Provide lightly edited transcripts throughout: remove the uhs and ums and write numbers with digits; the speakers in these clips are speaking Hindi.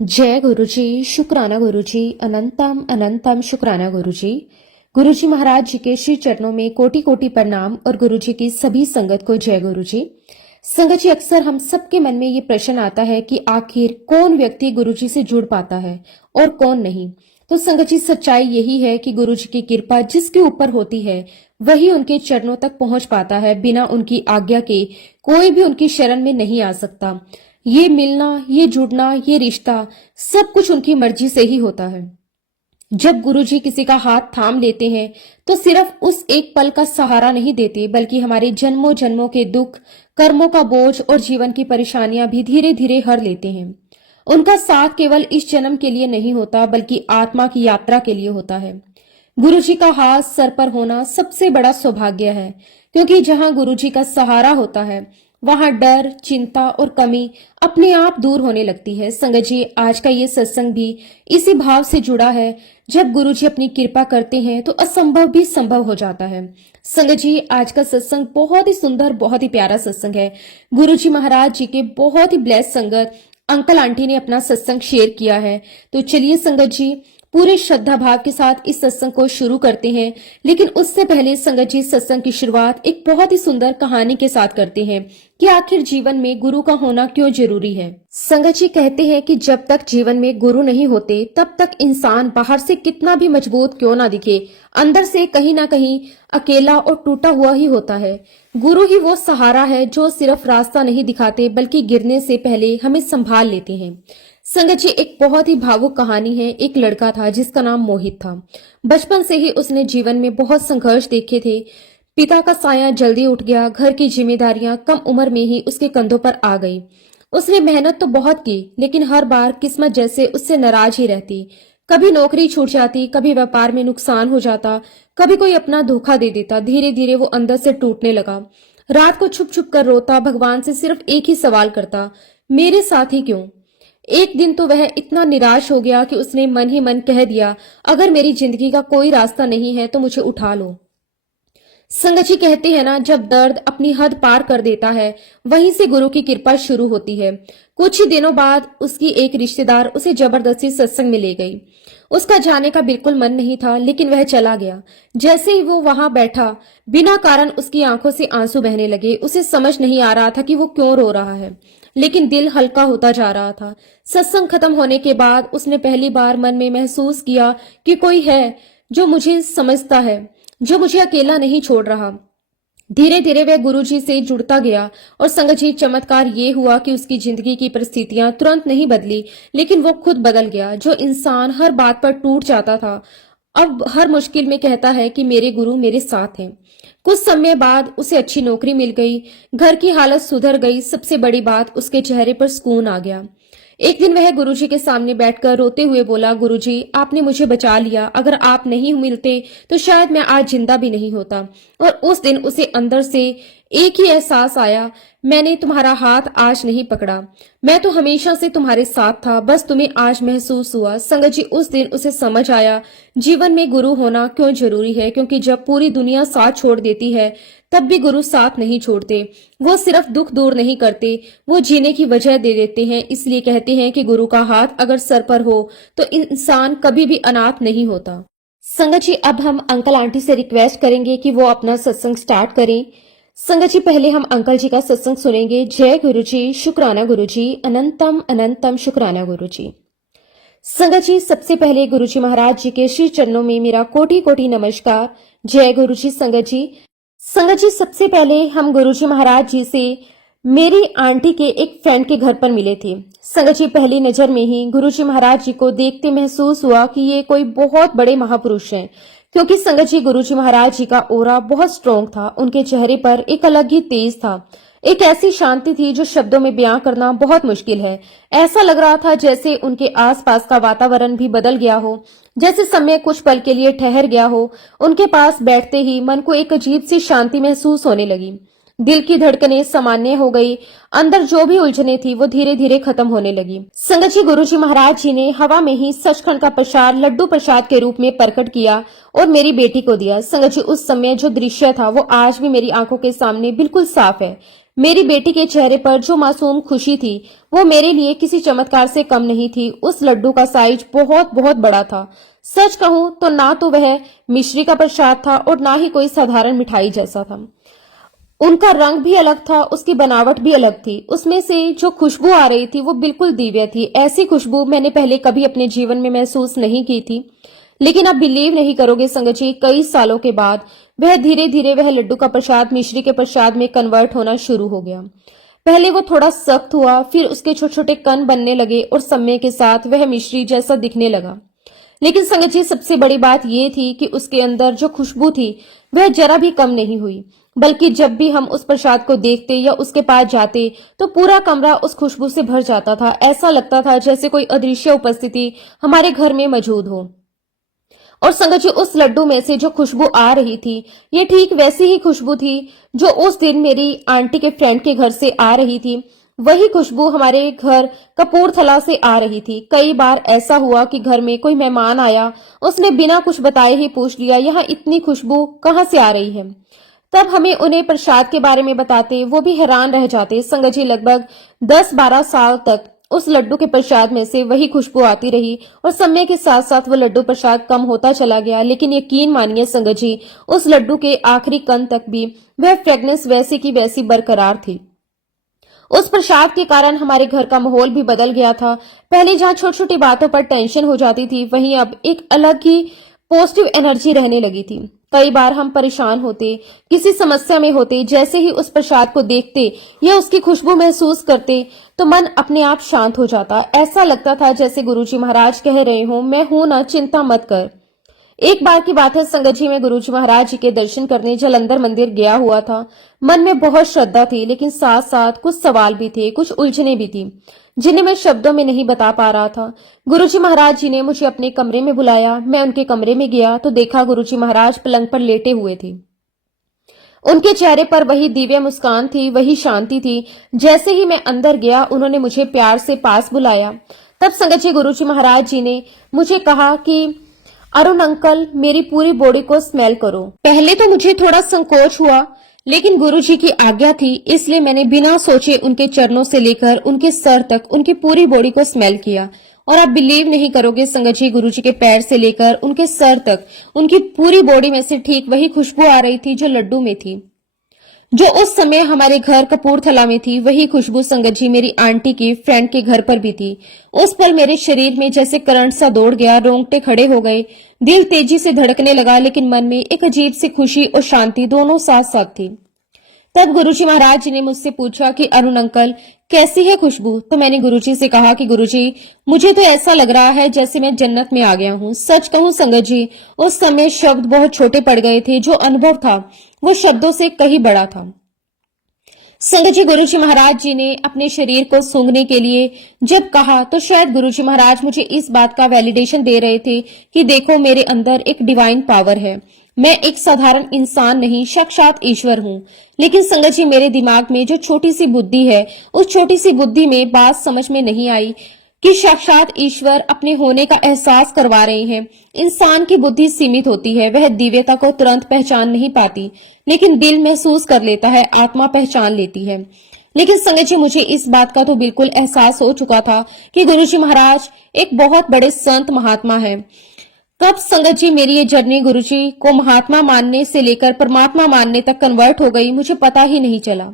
जय गुरुजी, शुक्राना गुरुजी, अनंतम अनंतम शुक्राना गुरुजी। गुरुजी महाराज जी के श्री चरणों में कोटि कोटि प्रणाम और गुरुजी की सभी संगत को जय गुरुजी। संगत जी, अक्सर हम सबके मन में ये प्रश्न आता है कि आखिर कौन व्यक्ति गुरुजी से जुड़ पाता है और कौन नहीं। तो संगत जी, सच्चाई यही है कि गुरुजी की कृपा जिसके ऊपर होती है वही उनके चरणों तक पहुंच पाता है। बिना उनकी आज्ञा के कोई भी उनकी शरण में नहीं आ सकता। ये मिलना, ये जुड़ना, ये रिश्ता सब कुछ उनकी मर्जी से ही होता है। जब गुरुजी किसी का हाथ थाम लेते हैं तो सिर्फ उस एक पल का सहारा नहीं देते, बल्कि हमारे जन्मों जन्मों के दुख, कर्मों का बोझ और जीवन की परेशानियां भी धीरे धीरे हर लेते हैं। उनका साथ केवल इस जन्म के लिए नहीं होता, बल्कि आत्मा की यात्रा के लिए होता है। गुरुजी का हाथ सर पर होना सबसे बड़ा सौभाग्य है, क्योंकि जहां गुरुजी का सहारा होता है वहां डर, चिंता और कमी अपने आप दूर होने लगती है। संगत जी, आज का ये सत्संग भी इसी भाव से जुड़ा है। जब गुरुजी अपनी कृपा करते हैं तो असंभव भी संभव हो जाता है। संगत जी, आज का सत्संग बहुत ही सुंदर, बहुत ही प्यारा सत्संग है। गुरुजी महाराज जी के बहुत ही ब्लेस संगत अंकल आंटी ने अपना सत्संग शेयर किया है। तो चलिए संगत जी, पूरे श्रद्धा भाव के साथ इस सत्संग को शुरू करते हैं। लेकिन उससे पहले संगत जी, सत्संग की शुरुआत एक बहुत ही सुंदर कहानी के साथ करते हैं कि आखिर जीवन में गुरु का होना क्यों जरूरी है। संगत जी कहते हैं कि जब तक जीवन में गुरु नहीं होते तब तक इंसान बाहर से कितना भी मजबूत क्यों ना दिखे, अंदर से कहीं ना कहीं अकेला और टूटा हुआ ही होता है। गुरु ही वो सहारा है जो सिर्फ रास्ता नहीं दिखाते, बल्कि गिरने से पहले हमें संभाल लेते हैं। संगत जी, एक बहुत ही भावुक कहानी है। एक लड़का था जिसका नाम मोहित था। बचपन से ही उसने जीवन में बहुत संघर्ष देखे थे। पिता का साया जल्दी उठ गया, घर की जिम्मेदारियां कम उम्र में ही उसके कंधों पर आ गई। उसने मेहनत तो बहुत की, लेकिन हर बार किस्मत जैसे उससे नाराज ही रहती। कभी नौकरी छूट जाती, कभी व्यापार में नुकसान हो जाता, कभी कोई अपना धोखा दे देता। धीरे धीरे वो अंदर से टूटने लगा। रात को छुप छुप कर रोता, भगवान से सिर्फ एक ही सवाल करता, मेरे साथ ही क्यों। एक दिन तो वह इतना निराश हो गया कि उसने मन ही मन कह दिया, अगर मेरी जिंदगी का कोई रास्ता नहीं है तो मुझे उठा लो। संगत जी कहते हैं ना, जब दर्द अपनी हद पार कर देता है वहीं से गुरु की कृपा शुरू होती है। कुछ ही दिनों बाद उसकी एक रिश्तेदार उसे जबरदस्ती सत्संग में ले गई। उसका जाने का बिल्कुल मन नहीं था, लेकिन वह चला गया। जैसे ही वो वहां बैठा, बिना कारण उसकी आंखों से आंसू बहने लगे। उसे समझ नहीं आ रहा था कि वो क्यों रो रहा है, लेकिन दिल हल्का होता जा रहा था। सत्संग खत्म होने के बाद उसने पहली बार मन में महसूस किया कि कोई है जो मुझे समझता है, जो मुझे अकेला नहीं छोड़ रहा। धीरे धीरे वह गुरुजी से जुड़ता गया और संगत जी, चमत्कार ये हुआ कि उसकी जिंदगी की परिस्थितियां तुरंत नहीं बदली, लेकिन वो खुद बदल गया। जो इंसान हर बात पर टूट जाता था, अब हर मुश्किल में कहता है कि मेरे गुरु मेरे साथ हैं। कुछ समय बाद उसे अच्छी नौकरी मिल गई, घर की हालत सुधर गई। सबसे बड़ी बात, उसके चेहरे पर सुकून आ गया। एक दिन वह गुरुजी के सामने बैठकर रोते हुए बोला, गुरुजी, आपने मुझे बचा लिया। अगर आप नहीं मिलते तो शायद मैं आज जिंदा भी नहीं होता। और उस दिन उसे अंदर से एक ही एहसास आया, मैंने तुम्हारा हाथ आज नहीं पकड़ा, मैं तो हमेशा से तुम्हारे साथ था, बस तुम्हें आज महसूस हुआ। संगत जी, उस दिन उसे समझ आया जीवन में गुरु होना क्यों जरूरी है। क्योंकि जब पूरी दुनिया साथ छोड़ देती है तब भी गुरु साथ नहीं छोड़ते। वो सिर्फ दुख दूर नहीं करते, वो जीने की वजह दे देते हैं। इसलिए कहते हैं कि गुरु का हाथ अगर सर पर हो तो इंसान कभी भी अनाथ नहीं होता। संगत जी, अब हम अंकल आंटी से रिक्वेस्ट करेंगे कि वो अपना सत्संग स्टार्ट करें। संगत जी, पहले हम अंकल जी का सत्संग सुनेंगे। जय गुरुजी, शुक्राना गुरुजी, अनंतम अनंतम शुक्राना गुरुजी। संगत जी, सबसे पहले गुरुजी महाराज जी के श्री चरणों में मेरा कोटि कोटि नमस्कार। जय गुरुजी। संगत जी, सबसे पहले हम गुरुजी महाराज जी से मेरी आंटी के एक फ्रेंड के घर पर मिले थे। संगत जी, पहली नजर में ही गुरुजी महाराज जी को देखते महसूस हुआ कि ये कोई बहुत बड़े महापुरुष हैं। क्योंकि संगत जी, गुरुजी महाराज जी का ओरा बहुत स्ट्रॉन्ग था। उनके चेहरे पर एक अलग ही तेज था, एक ऐसी शांति थी जो शब्दों में बयां करना बहुत मुश्किल है। ऐसा लग रहा था जैसे उनके आसपास का वातावरण भी बदल गया हो, जैसे समय कुछ पल के लिए ठहर गया हो। उनके पास बैठते ही मन को एक अजीब सी शांति महसूस होने लगी। दिल की धड़कनें सामान्य हो गई, अंदर जो भी उलझने थी वो धीरे धीरे खत्म होने लगी। संगत जी, गुरुजी महाराज जी ने हवा में ही सचखंड का प्रसाद लड्डू प्रसाद के रूप में प्रकट किया और मेरी बेटी को दिया। संगत जी, उस समय जो दृश्य था वो आज भी मेरी आंखों के सामने बिल्कुल साफ है। मेरी बेटी के चेहरे पर जो मासूम खुशी थी वो मेरे लिए किसी चमत्कार से कम नहीं थी। उस लड्डू का साइज बहुत बहुत बड़ा था। सच कहूं तो ना तो वह मिश्री का प्रसाद था और ना ही कोई साधारण मिठाई जैसा था। उनका रंग भी अलग था, उसकी बनावट भी अलग थी। उसमें से जो खुशबू आ रही थी वो बिल्कुल दिव्य थी। ऐसी खुशबू मैंने पहले कभी अपने जीवन में महसूस नहीं की थी। लेकिन आप बिलीव नहीं करोगे संगत जी, कई सालों के बाद वह धीरे धीरे वह लड्डू का प्रसाद मिश्री के प्रसाद में कन्वर्ट होना शुरू हो गया। पहले वो थोड़ा सख्त हुआ, फिर उसके छोटे छोटे कण बनने लगे और समय के साथ वह मिश्री जैसा दिखने लगा। लेकिन संगत जी, सबसे बड़ी बात यह थी कि उसके अंदर जो खुशबू थी वह जरा भी कम नहीं हुई, बल्कि जब भी हम उस प्रसाद को देखते या उसके पास जाते तो पूरा कमरा उस खुशबू से भर जाता था। ऐसा लगता था जैसे कोई अदृश्य उपस्थिति हमारे घर में मौजूद हो। और संगत जी, उस लड्डू में से जो खुशबू आ रही थी ये ठीक वैसी ही खुशबू थी जो उस दिन मेरी आंटी के फ्रेंड के घर से आ रही थी। वही खुशबू हमारे घर कपूरथला से आ रही थी। कई बार ऐसा हुआ कि घर में कोई मेहमान आया, उसने बिना कुछ बताए ही पूछ लिया, यहाँ इतनी खुशबू कहाँ से आ रही है। तब हमें उन्हें प्रसाद के बारे में बताते, वो भी हैरान रह जाते। संगत जी, लगभग 10-12 साल तक उस लड्डू के प्रसाद में से वही खुशबू आती रही और समय के साथ साथ वो लड्डू प्रसाद कम होता चला गया। लेकिन यकीन मानिए संगत जी, उस लड्डू के आखिरी कण तक भी वह फ्रेगनेंस वैसी की वैसी बरकरार थी। उस प्रसाद के कारण हमारे घर का माहौल भी बदल गया था। पहले जहाँ छोटी छोटी बातों पर टेंशन हो जाती थी, वहीं अब एक अलग ही पॉजिटिव एनर्जी रहने लगी थी। कई बार हम परेशान होते, किसी समस्या में होते, जैसे ही उस प्रसाद को देखते या उसकी खुशबू महसूस करते तो मन अपने आप शांत हो जाता। ऐसा लगता था जैसे गुरुजी महाराज कह रहे हो, मैं हूं ना, चिंता मत कर। एक बार की बात है संगत जी, मैं गुरुजी महाराज जी के दर्शन करने जालंधर मंदिर गया हुआ था। मन में बहुत श्रद्धा थी, लेकिन साथ साथ कुछ सवाल भी थे, कुछ उलझने भी थी जिन्हें मैं शब्दों में नहीं बता पा रहा था। गुरुजी महाराज जी ने मुझे अपने कमरे में बुलाया। मैं उनके कमरे में गया तो देखा गुरुजी महाराज पलंग पर लेटे हुए थे। उनके चेहरे पर वही दिव्य मुस्कान थी, वही शांति थी। जैसे ही मैं अंदर गया उन्होंने मुझे प्यार से पास बुलाया। तब संगत जी, गुरुजी महाराज जी ने मुझे कहा कि अरुण अंकल, मेरी पूरी बॉडी को स्मेल करो। पहले तो मुझे थोड़ा संकोच हुआ, लेकिन गुरुजी की आज्ञा थी, इसलिए मैंने बिना सोचे उनके चरणों से लेकर उनके सर तक उनकी पूरी बॉडी को स्मेल किया। और आप बिलीव नहीं करोगे संगत जी, गुरुजी के पैर से लेकर उनके सर तक उनकी पूरी बॉडी में से ठीक वही खुशबू आ रही थी जो लड्डू में थी, जो उस समय हमारे घर कपूरथला में थी। वही खुशबू संगत जी मेरी आंटी की फ्रेंड के घर पर भी थी। उस पल मेरे शरीर में जैसे करंट सा दौड़ गया, रोंगटे खड़े हो गए, दिल तेजी से धड़कने लगा, लेकिन मन में एक अजीब सी खुशी और शांति दोनों साथ साथ थी। तब गुरुजी महाराज जी ने मुझसे पूछा कि अरुण अंकल, कैसी है खुशबू? तो मैंने गुरुजी से कहा कि गुरुजी, मुझे तो ऐसा लग रहा है जैसे मैं जन्नत में आ गया हूँ। सच कहूँ संगत जी, उस समय शब्द बहुत छोटे पड़ गए थे। जो अनुभव था वो शब्दों से कहीं बड़ा था। संगत जी, गुरुजी महाराज जी ने अपने शरीर को सूंघने के लिए जब कहा तो शायद गुरुजी महाराज मुझे इस बात का वैलिडेशन दे रहे थे कि देखो, मेरे अंदर एक डिवाइन पावर है। मैं एक साधारण इंसान नहीं, साक्षात ईश्वर हूँ। लेकिन संगत जी, मेरे दिमाग में जो छोटी सी बुद्धि है, उस छोटी सी बुद्धि में बात समझ में नहीं आई कि साक्षात ईश्वर अपने होने का एहसास करवा रहे हैं। इंसान की बुद्धि सीमित होती है, वह दिव्यता को तुरंत पहचान नहीं पाती, लेकिन दिल महसूस कर लेता है, आत्मा पहचान लेती है। लेकिन संगत जी, मुझे इस बात का तो बिल्कुल एहसास हो चुका था कि गुरुजी महाराज एक बहुत बड़े संत महात्मा है। कब संगत जी मेरी ये जर्नी गुरुजी को महात्मा मानने से लेकर परमात्मा मानने तक कन्वर्ट हो गई, मुझे पता ही नहीं चला।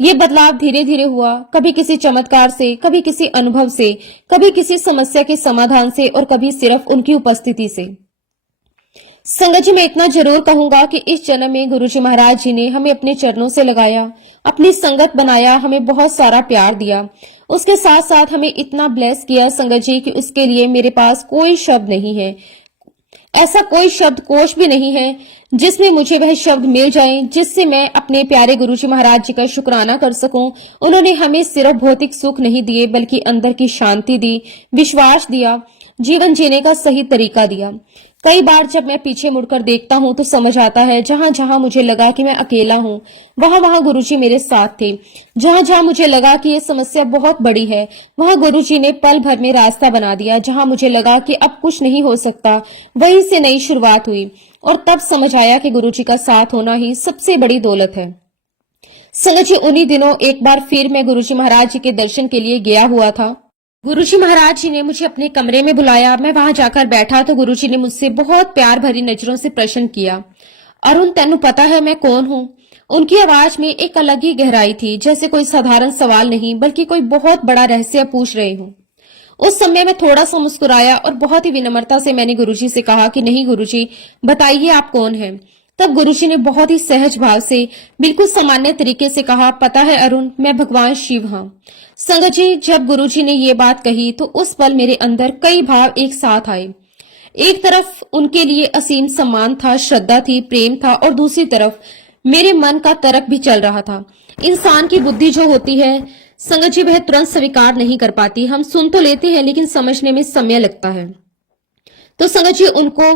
ये बदलाव धीरे धीरे हुआ, कभी किसी चमत्कार से, कभी किसी अनुभव से, कभी किसी समस्या के समाधान से और कभी सिर्फ उनकी उपस्थिति से। संगत जी, मैं इतना जरूर कहूंगा कि इस जन्म में गुरुजी महाराज जी ने हमें अपने चरणों से लगाया, अपनी संगत बनाया, हमें बहुत सारा प्यार दिया। उसके साथ साथ हमें इतना ब्लेस किया संगत जी कि उसके लिए मेरे पास कोई शब्द नहीं है। ऐसा कोई शब्द कोश भी नहीं है जिसमें मुझे वह शब्द मिल जाए जिससे मैं अपने प्यारे गुरुजी महाराज जी का शुक्राना कर सकूं। उन्होंने हमें सिर्फ भौतिक सुख नहीं दिए, बल्कि अंदर की शांति दी, विश्वास दिया, जीवन जीने का सही तरीका दिया। कई बार जब मैं पीछे मुड़कर देखता हूँ तो समझ आता है, जहां जहां मुझे लगा कि मैं अकेला हूँ, वहां वहां गुरुजी मेरे साथ थे। जहां जहां मुझे लगा कि ये समस्या बहुत बड़ी है, वहां गुरुजी ने पल भर में रास्ता बना दिया। जहां मुझे लगा कि अब कुछ नहीं हो सकता, वहीं से नई शुरुआत हुई और तब समझ आया कि गुरुजी का साथ होना ही सबसे बड़ी दौलत है। संगत जी, उन्हीं दिनों एक बार फिर मैं गुरुजी महाराज जी के दर्शन के लिए गया हुआ था। गुरुजी महाराज जी ने मुझे अपने कमरे में बुलाया। मैं वहां जाकर बैठा तो गुरुजी ने मुझसे बहुत प्यार भरी नजरों से प्रश्न किया, अरुण तेनू पता है मैं कौन हूँ? उनकी आवाज में एक अलग ही गहराई थी, जैसे कोई साधारण सवाल नहीं बल्कि कोई बहुत बड़ा रहस्य पूछ रहे हो। उस समय मैं थोड़ा सा मुस्कुराया और बहुत ही विनम्रता से मैंने गुरुजी से कहा कि नहीं गुरुजी, बताइए आप कौन हैं। तब गुरुजी ने बहुत ही सहज भाव से बिल्कुल सामान्य तरीके से कहा, पता है अरुण, मैं भगवान शिव हूँ। संगत जी, जब गुरुजी ने ये बात कही तो उस पल मेरे अंदर कई भाव एक साथ आए। एक तरफ उनके लिए असीम सम्मान था, श्रद्धा थी, प्रेम था, और दूसरी तरफ मेरे मन का तर्क भी चल रहा था। इंसान की बुद्धि जो होती है संगत जी, वह तुरंत स्वीकार नहीं कर पाती। हम सुन तो लेते हैं लेकिन समझने में समय लगता है। तो संगत जी, उनको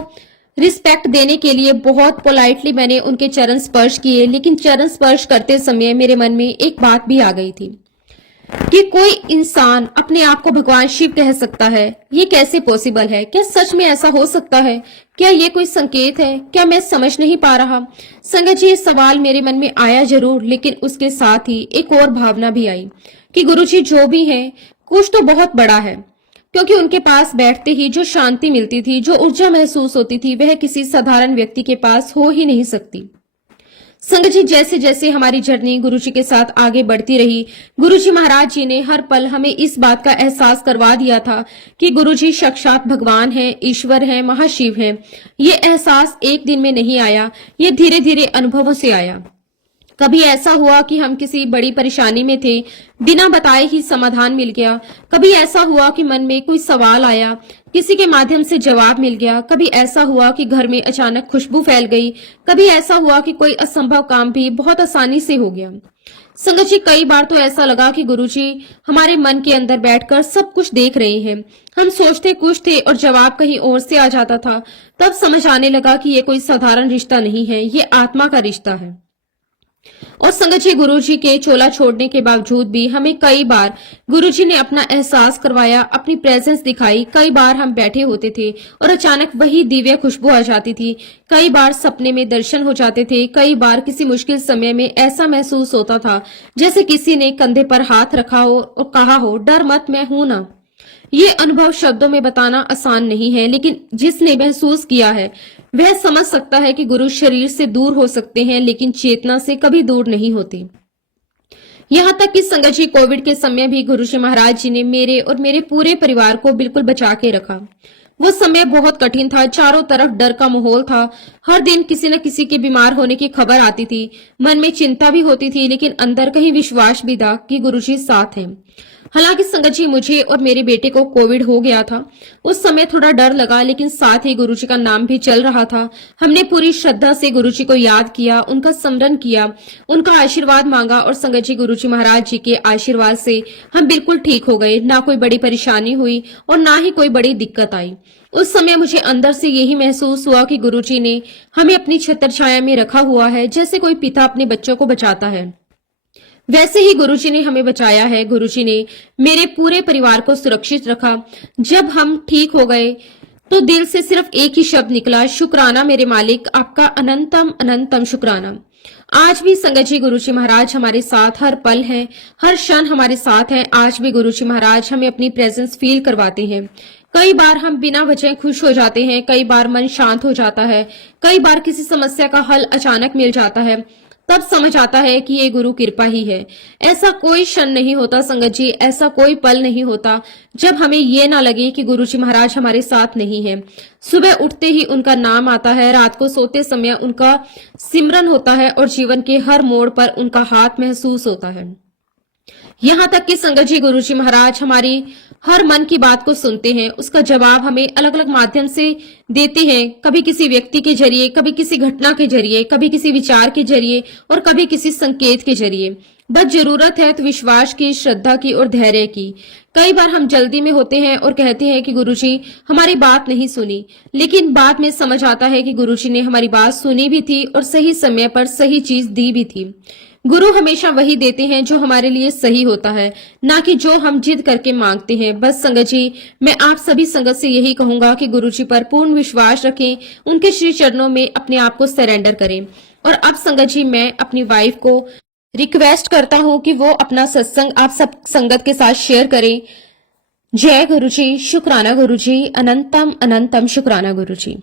रिस्पेक्ट देने के लिए बहुत पोलाइटली मैंने उनके चरण स्पर्श किए, लेकिन चरण स्पर्श करते समय मेरे मन में एक बात भी आ गई थी कि कोई इंसान अपने आप को भगवान शिव कह सकता है। ये कैसे पॉसिबल है? क्या सच में ऐसा हो सकता है? क्या ये कोई संकेत है? क्या मैं समझ नहीं पा रहा? संगत जी, ये सवाल मेरे मन में आया जरूर, लेकिन उसके साथ ही एक और भावना भी आई कि गुरुजी जो भी हैं, कुछ तो बहुत बड़ा है, क्योंकि उनके पास बैठते ही जो शांति मिलती थी, जो ऊर्जा महसूस होती थी, वह किसी साधारण व्यक्ति के पास हो ही नहीं सकती। संगत जी, जैसे जैसे हमारी जर्नी गुरुजी के साथ आगे बढ़ती रही, गुरुजी महाराज जी ने हर पल हमें इस बात का एहसास करवा दिया था कि गुरुजी साक्षात भगवान हैं, ईश्वर हैं, महाशिव हैं। ये एहसास एक दिन में नहीं आया, ये धीरे धीरे अनुभवों से आया। कभी ऐसा हुआ कि हम किसी बड़ी परेशानी में थे, बिना बताए ही समाधान मिल गया। कभी ऐसा हुआ कि मन में कोई सवाल आया, किसी के माध्यम से जवाब मिल गया। कभी ऐसा हुआ कि घर में अचानक खुशबू फैल गई। कभी ऐसा हुआ कि कोई असंभव काम भी बहुत आसानी से हो गया। संगत जी, कई बार तो ऐसा लगा कि गुरुजी हमारे मन के अंदर बैठकर सब कुछ देख रहे हैं। हम सोचते कुछ थे और जवाब कहीं और से आ जाता था। तब समझ आने लगा कि ये कोई साधारण रिश्ता नहीं है, ये आत्मा का रिश्ता है। और संगत जी, गुरुजी के चोला छोड़ने के बावजूद भी हमें कई बार गुरुजी ने अपना एहसास करवाया, अपनी प्रेजेंस दिखाई। कई बार हम बैठे होते थे और अचानक वही दिव्य खुशबू आ जाती थी। कई बार सपने में दर्शन हो जाते थे। कई बार किसी मुश्किल समय में ऐसा महसूस होता था जैसे किसी ने कंधे पर हाथ रखा हो और कहा हो, डर मत, मैं हूं ना। ये अनुभव शब्दों में बताना आसान नहीं है, लेकिन जिसने महसूस किया है वह समझ सकता है कि गुरु शरीर से दूर हो सकते हैं लेकिन चेतना से कभी दूर नहीं होते। यहाँ तक कि संगत जी, कोविड के समय भी गुरुजी महाराज जी ने मेरे और मेरे पूरे परिवार को बिल्कुल बचा के रखा। वो समय बहुत कठिन था, चारों तरफ डर का माहौल था। हर दिन किसी न किसी के बीमार होने की खबर आती थी। मन में चिंता भी होती थी, लेकिन अंदर कहीं विश्वास भी था कि गुरुजी साथ हैं। हालांकि संगत जी, मुझे और मेरे बेटे को कोविड हो गया था। उस समय थोड़ा डर लगा, लेकिन साथ ही गुरुजी का नाम भी चल रहा था। हमने पूरी श्रद्धा से गुरुजी को याद किया, उनका स्मरण किया, उनका आशीर्वाद मांगा, और संगत जी, गुरुजी महाराज जी के आशीर्वाद से हम बिल्कुल ठीक हो गए। ना कोई बड़ी परेशानी हुई और ना ही कोई बड़ी दिक्कत आई। उस समय मुझे अंदर से यही महसूस हुआ कि गुरुजी ने हमें अपनी छत्र छाया में रखा हुआ है। जैसे कोई पिता अपने बच्चों को बचाता है, वैसे ही गुरुजी ने हमें बचाया है। गुरुजी ने मेरे पूरे परिवार को सुरक्षित रखा। जब हम ठीक हो गए तो दिल से सिर्फ एक ही शब्द निकला, शुक्राना मेरे मालिक, आपका अनंतम अनंतम शुक्राना। आज भी संगत जी, गुरुजी महाराज हमारे साथ हर पल हैं, हर क्षण हमारे साथ हैं। आज भी गुरुजी महाराज हमें अपनी प्रेजेंस फील करवाते हैं। कई बार हम बिना वजह खुश हो जाते हैं, कई बार मन शांत हो जाता है, कई बार किसी समस्या का हल अचानक मिल जाता है। तब समझ आता है कि ये गुरु कृपा ही है। ऐसा कोई क्षण नहीं होता संगत जी, ऐसा कोई पल नहीं होता जब हमें ये ना लगे कि गुरुजी महाराज हमारे साथ नहीं है। सुबह उठते ही उनका नाम आता है, रात को सोते समय उनका सिमरन होता है, और जीवन के हर मोड़ पर उनका हाथ महसूस होता है। यहाँ तक कि संगत जी, गुरुजी महाराज हमारी हर मन की बात को सुनते हैं, उसका जवाब हमें अलग अलग माध्यम से देते हैं। कभी किसी व्यक्ति के जरिए, कभी किसी घटना के जरिए, कभी किसी विचार के जरिए, और कभी किसी संकेत के जरिए। बस जरूरत है तो विश्वास की, श्रद्धा की और धैर्य की। कई बार हम जल्दी में होते हैं और कहते हैं कि गुरुजी हमारी बात नहीं सुनी, लेकिन बाद में समझ आता है कि गुरुजी ने हमारी बात सुनी भी थी और सही समय पर सही चीज दी भी थी। गुरु हमेशा वही देते हैं जो हमारे लिए सही होता है, ना कि जो हम जिद करके मांगते हैं। बस संगत जी, मैं आप सभी संगत से यही कहूंगा कि गुरुजी पर पूर्ण विश्वास रखें, उनके श्री चरणों में अपने आप को सरेंडर करें। और अब संगत जी, मैं अपनी वाइफ को रिक्वेस्ट करता हूं कि वो अपना सत्संग आप सब संगत के साथ शेयर करें। जय गुरु जी, शुक्राना गुरु जी, अनंतम अनंतम शुक्राना गुरु जी।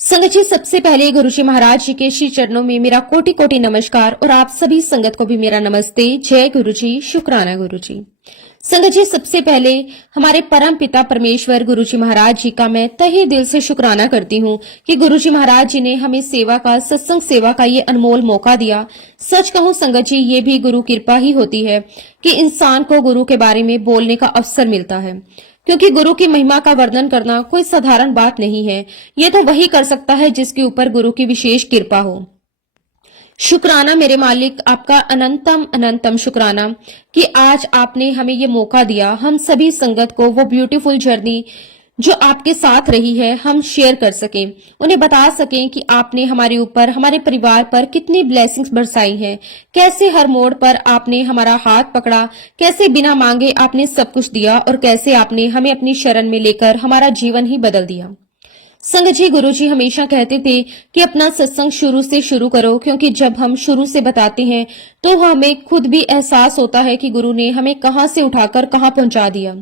संगत जी, सबसे पहले गुरु जी महाराज जी के श्री चरणों में मेरा कोटि कोटि नमस्कार और आप सभी संगत को भी मेरा नमस्ते। जय गुरु जी, शुक्राना गुरु जी। संगत जी, सबसे पहले हमारे परम पिता परमेश्वर गुरु जी महाराज जी का मैं तहे दिल से शुक्राना करती हूँ कि गुरु जी महाराज जी ने हमें सेवा का, सत्संग सेवा का ये अनमोल मौका दिया। सच कहूं संगत जी, ये भी गुरु कृपा ही होती है कि इंसान को गुरु के बारे में बोलने का अवसर मिलता है, क्योंकि गुरु की महिमा का वर्णन करना कोई साधारण बात नहीं है। ये तो वही कर सकता है जिसके ऊपर गुरु की विशेष कृपा हो। शुक्राना मेरे मालिक, आपका अनंतम अनंतम शुक्राना कि आज आपने हमें ये मौका दिया, हम सभी संगत को वो ब्यूटीफुल जर्नी जो आपके साथ रही है हम शेयर कर सकें, उन्हें बता सकें कि आपने हमारे ऊपर, हमारे परिवार पर कितनी ब्लेसिंग्स बरसाई हैं, कैसे हर मोड़ पर आपने हमारा हाथ पकड़ा, कैसे बिना मांगे आपने सब कुछ दिया और कैसे आपने हमें अपनी शरण में लेकर हमारा जीवन ही बदल दिया। संगत जी, गुरु जी हमेशा कहते थे कि अपना सत्संग शुरू से शुरू करो, क्योंकि जब हम शुरू से बताते हैं तो हमें खुद भी एहसास होता है कि गुरु ने हमें कहां से उठाकर कहां पहुंचा दिया।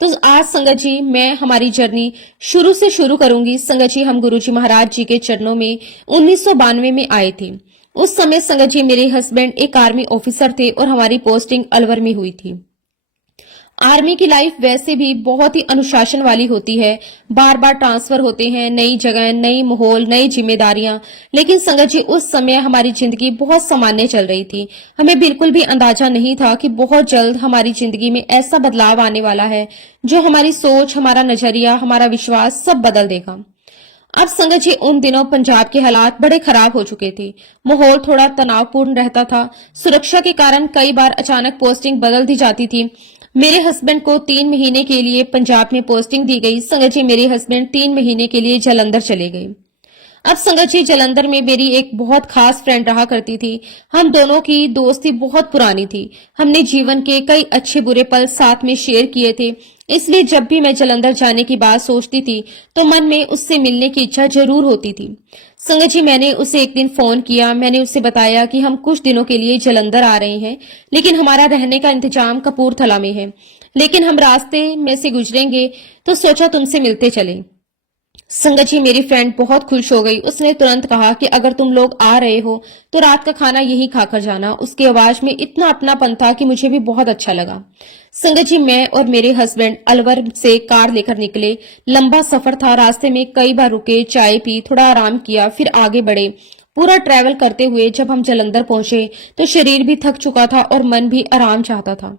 तो आज संगत जी मैं हमारी जर्नी शुरू से शुरू करूंगी। संगत जी, हम गुरु जी महाराज जी के चरणों में 1992 में आए थे। उस समय संगत जी मेरे हस्बैंड एक आर्मी ऑफिसर थे और हमारी पोस्टिंग अलवर में हुई थी। आर्मी की लाइफ वैसे भी बहुत ही अनुशासन वाली होती है, बार बार ट्रांसफर होते हैं, नई जगह, नई माहौल, नई जिम्मेदारियां। लेकिन संगत जी उस समय हमारी जिंदगी बहुत सामान्य चल रही थी। हमें बिल्कुल भी अंदाजा नहीं था कि बहुत जल्द हमारी जिंदगी में ऐसा बदलाव आने वाला है जो हमारी सोच, हमारा नजरिया, हमारा विश्वास सब बदल देगा। अब संगत जी उन दिनों पंजाब के हालात बड़े खराब हो चुके थे। माहौल थोड़ा तनावपूर्ण रहता था। सुरक्षा के कारण कई बार अचानक पोस्टिंग बदल दी जाती थी। मेरे हस्बैंड को 3 महीने के लिए पंजाब में पोस्टिंग दी गई। संगत जी मेरे हस्बैंड 3 महीने के लिए जालंधर चले गए। अब संगत जी जालंधर में मेरी एक बहुत खास फ्रेंड रहा करती थी। हम दोनों की दोस्ती बहुत पुरानी थी। हमने जीवन के कई अच्छे बुरे पल साथ में शेयर किए थे। इसलिए जब भी मैं जालंधर जाने की बात सोचती थी तो मन में उससे मिलने की इच्छा जरूर होती थी। संगत जी मैंने उसे एक दिन फोन किया। मैंने उसे बताया कि हम कुछ दिनों के लिए जालंधर आ रहे हैं, लेकिन हमारा रहने का इंतजाम कपूरथला में है, लेकिन हम रास्ते में से गुजरेंगे तो सोचा तुमसे मिलते चले। संगत जी मेरी फ्रेंड बहुत खुश हो गई। उसने तुरंत कहा कि अगर तुम लोग आ रहे हो तो रात का खाना यही खाकर जाना। उसकी आवाज में इतना अपनापन था कि मुझे भी बहुत अच्छा लगा। संगत जी मैं और मेरे हस्बैंड अलवर से कार लेकर निकले। लंबा सफर था, रास्ते में कई बार रुके, चाय पी, थोड़ा आराम किया, फिर आगे बढ़े। पूरा ट्रैवल करते हुए जब हम जालंधर पहुंचे तो शरीर भी थक चुका था और मन भी आराम चाहता था।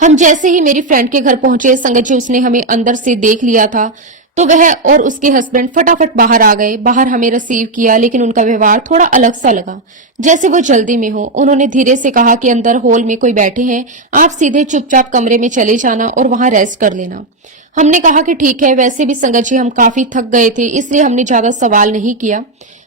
हम जैसे ही मेरी फ्रेंड के घर पहुंचे संगत जी उसने हमें अंदर से देख लिया था तो वह और उसके हस्बैंड फटाफट बाहर आ गए। बाहर हमें रिसीव किया, लेकिन उनका व्यवहार थोड़ा अलग सा लगा, जैसे वो जल्दी में हो। उन्होंने धीरे से कहा कि अंदर हॉल में कोई बैठे हैं, आप सीधे चुपचाप कमरे में चले जाना और वहां रेस्ट कर लेना। हमने कहा कि ठीक है। वैसे भी संगत जी हम काफी थक गए थे, इसलिए हमने ज्यादा सवाल नहीं किया।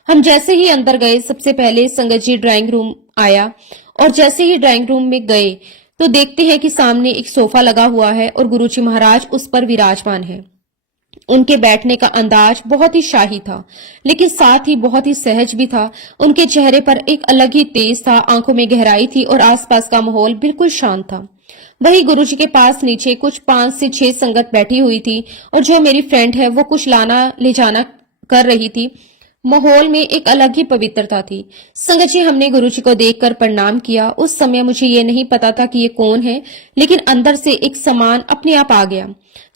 हम जैसे ही अंदर गए सबसे पहले संगत जी ड्राइंग रूम आया और जैसे ही ड्राइंग रूम में गए तो देखते हैं कि सामने एक सोफा लगा हुआ है और गुरुजी महाराज उस पर विराजमान है। उनके बैठने का अंदाज बहुत ही शाही था, लेकिन साथ ही बहुत ही सहज भी था। उनके चेहरे पर एक अलग ही तेज था, आंखों में गहराई थी और आसपास का माहौल बिल्कुल शांत था। वही गुरुजी के पास नीचे कुछ 5 से 6 संगत बैठी हुई थी और जो मेरी फ्रेंड है वो कुछ लाना ले जाना कर रही थी। माहौल में एक अलग ही पवित्रता थी। संगत जी हमने गुरुजी को देखकर प्रणाम किया। उस समय मुझे ये नहीं पता था कि ये कौन है, लेकिन अंदर से एक समान अपने आप आ गया,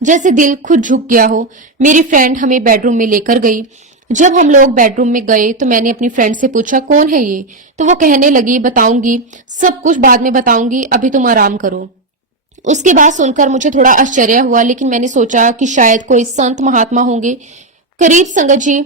जैसे दिल खुद झुक गया हो। मेरी फ्रेंड हमें बेडरूम में लेकर गई। जब हम लोग बेडरूम में गए तो मैंने अपनी फ्रेंड से पूछा कौन है ये, तो वो कहने लगी बताऊंगी, सब कुछ बाद में बताऊंगी, अभी तुम आराम करो। उसकी बात सुनकर मुझे थोड़ा आश्चर्य हुआ, लेकिन मैंने सोचा कि शायद कोई संत महात्मा होंगे। करीब संगत जी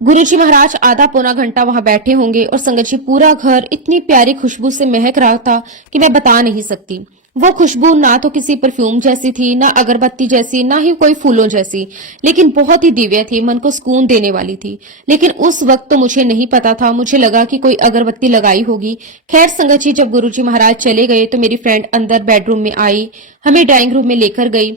गुरुजी महाराज आधा पौना घंटा वहां बैठे होंगे और संगत जी पूरा घर इतनी प्यारी खुशबू से महक रहा था कि मैं बता नहीं सकती। वो खुशबू ना तो किसी परफ्यूम जैसी थी, ना अगरबत्ती जैसी, ना ही कोई फूलों जैसी, लेकिन बहुत ही दिव्य थी, मन को सुकून देने वाली थी। लेकिन उस वक्त तो मुझे नहीं पता था, मुझे लगा कि कोई अगरबत्ती लगाई होगी। खैर संगत जी जब गुरुजी महाराज चले गए तो मेरी फ्रेंड अंदर बेडरूम में आई, हमें ड्राइंग रूम में लेकर गई।